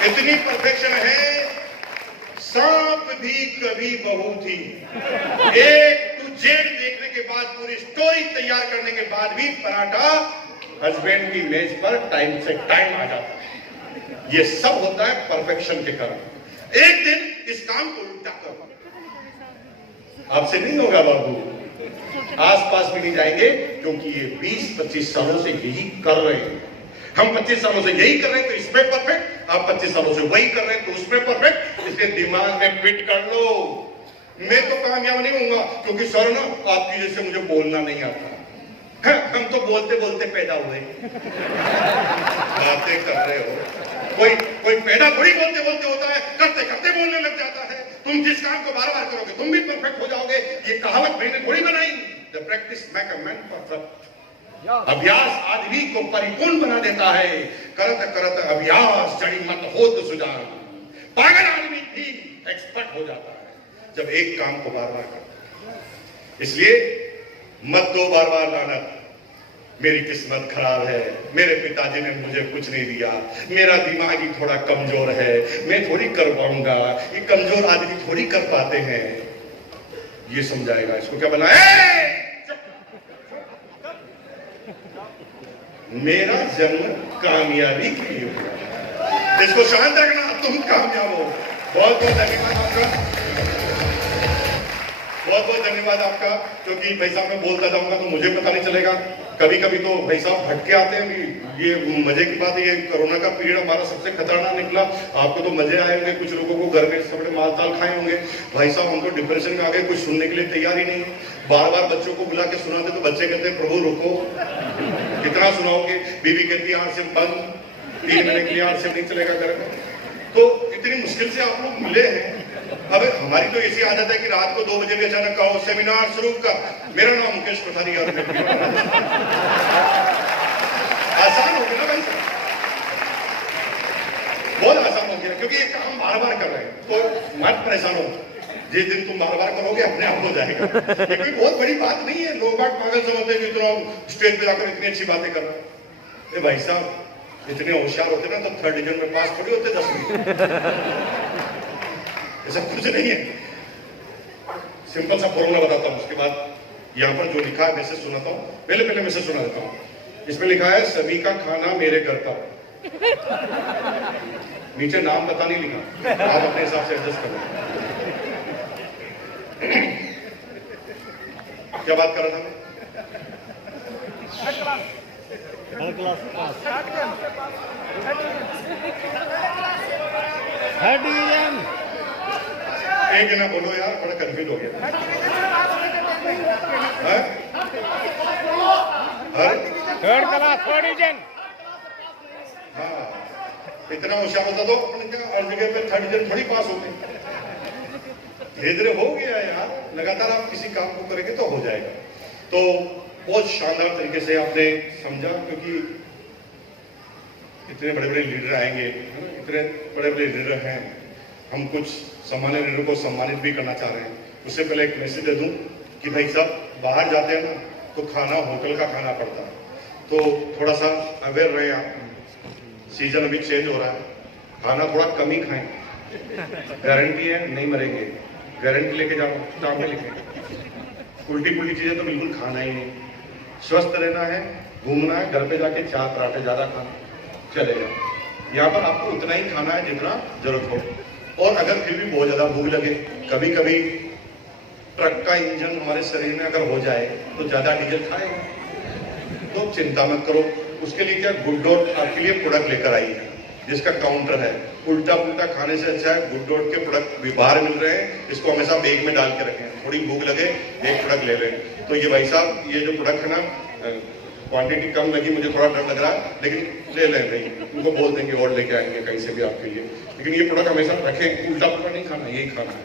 इतनी परफेक्शन है। सांप भी कभी बहू थी। एक टू जेड देखने के बाद, पूरी स्टोरी तैयार करने के बाद भी पराठा हस्बैंड की मेज पर टाइम से टाइम आ जाता है। ये सब होता है परफेक्शन के कारण। एक दिन इस काम को उल्टा करो, आपसे नहीं होगा बाबू, आसपास भी नहीं जाएंगे, क्योंकि ये 20-25 सालों से यही कर रहे हैं। हम 25 सालों से यही कर रहे हैं तो इसमें परफेक्ट, आप 25 सालों से वही कर रहे हैं तो उसमें परफेक्ट। इसके दिमाग में फिट कर लो। मैं तो कामयाब नहीं होऊंगा क्योंकि सर ना आपकी जैसे मुझे बोलना नहीं आता। हम तो बोलते बोलते पैदा हुए। बातें कर रहे हो, कोई पैदा थोड़ी बोलते बोलते होता है, करते करते बोलने लग जाता है। तुम जिस काम को बार बार करोगे तुम भी परफेक्ट हो जाओगे, ये कहावत मैंने थोड़ी बनाई। The practice make a man perfect. अभ्यास आदमी को परिपूर्ण बना देता है। करत करत अभ्यास जड़ी मत हो तो सुजान। पागल आदमी भी एक्सपर्ट हो जाता है जब एक काम को बार बार करता है। इसलिए मत दो बार बार लानत, मेरी किस्मत खराब है, मेरे पिताजी ने मुझे कुछ नहीं दिया, मेरा दिमाग ही थोड़ा कमजोर है, मैं थोड़ी कर पाऊंगा, ये कमजोर आदमी थोड़ी कर पाते हैं। ये समझाएगा इसको क्या बनाए। मेरा जन्म कामयाबी के लिए हुआ, इसको शांत रखना, तुम कामयाब हो। बहुत बहुत धन्यवाद आपका, बहुत बहुत धन्यवाद आपका, क्योंकि भाई साहब मैं बोलता जाऊंगा तो मुझे पता नहीं चलेगा। कभी कभी तो भाई साहब भटके आते हैं। ये मजे की बात है, ये कोरोना का पीरियड हमारा सबसे खतरनाक निकला। आपको तो मजे आए होंगे, कुछ लोगों को घर में सबने माल ताल खाए होंगे। भाई साहब हम तो डिप्रेशन में आ गए, कुछ सुनने के लिए तैयार ही नहीं। बार बार बच्चों को बुला के सुनाते तो बच्चे कहते हैं प्रभु रुको, कितना सुनाओगे। बीवी कहती है आरसीएम बंद, 3 महीने के लिए आरसीएम नहीं चलेगा घर में। तो इतनी मुश्किल से आप लोग मिले हैं। अब हमारी तो ऐसी आदत है कि रात को 2 बजे भी अचानक कहो सेमिनार शुरू का। मेरा नाम मुकेश पठानी यार, आसान हो गया ना भाई साहब, बहुत आसान हो गया, क्योंकि ये काम बार बार कर रहे हैं। तो मत परेशान हो, जिस दिन तुम बार बार करोगे अपने आप हो जाएगा। ये कोई बहुत बड़ी बात नहीं है। लोग पागल समझते हैं इतना स्टेज पे जाकर इतनी अच्छी बातें कर रहे हैं। भाई साहब इतने होशियार होते ना तो 3rd डिवीजन में पास थोड़ी होते 10वीं। ऐसा कुछ नहीं है। सिंपल सा फॉर्मूला बताता हूं, उसके बाद यहाँ पर जो लिखा है मैसेज सुनाता हूं। पहले मैसेज सुना देता हूं। इसमें लिखा है सभी का खाना मेरे घर पर। नीचे नाम पता नहीं लिखा, आप अपने हिसाब से एडजस्ट करो। क्या बात कर रहा था मैं? एक ना बोलो यार, बड़ा कंफ्यूज हो गया। Third class, third division. हाँ, इतना होशियार होता तो अपने हर जगह पे 3rd डिवीजन थोड़ी पास होते। धीरे धीरे हो गया यार, लगातार आप किसी काम को करेंगे तो हो जाएगा। तो बहुत शानदार तरीके से आपने समझा, क्योंकि इतने बड़े बड़े लीडर आएंगे, इतने बड़े बड़े लीडर हैं। हम कुछ सामान्य लीडर को सम्मानित भी करना चाह रहे हैं। उससे पहले एक मैसेज दे दूं कि भाई साहब बाहर जाते हैं ना तो खाना होटल का खाना पड़ता है, तो थोड़ा सा अवेयर रहे आप। सीजन अभी चेंज हो रहा है, खाना थोड़ा कम ही खाएं। गारंटी है नहीं मरेंगे, गारंटी लेके जाओ, किताब में लिखे। उल्टी पुल्टी चीजें तो बिल्कुल खाना ही नहीं। स्वस्थ रहना है, घूमना है, घर पे जाके 4 पराठे ज्यादा खाना चलेगा। यहाँ पर आपको उतना ही खाना है जितना जरूरत हो। और अगर फिर भी बहुत ज्यादा भूख लगे, कभी कभी ट्रक का इंजन हमारे शरीर में अगर हो जाए तो ज्यादा डीजल खाएगा, तो चिंता मत करो। उसके लिए क्या गुड डॉट आपके लिए प्रोडक्ट लेकर आई है, जिसका काउंटर है। उल्टा पुल्टा खाने से अच्छा है गुड डॉट के प्रोडक्ट भी बाहर मिल रहे हैं, इसको हमेशा बैग में डाल के रखें। थोड़ी भूख लगे एक प्रोडक्ट ले लें। तो ये भाई साहब ये जो प्रोडक्ट है ना, क्वांटिटी कम लगी, मुझे थोड़ा डर लग रहा है, लेकिन ले लें भाई, उनको बोल देंगे और लेके आएंगे कहीं से भी आपके लिए। लेकिन ये प्रोडक्ट हमेशा रखें, उल्टा पुल्टा नहीं खाना, यही खाना है।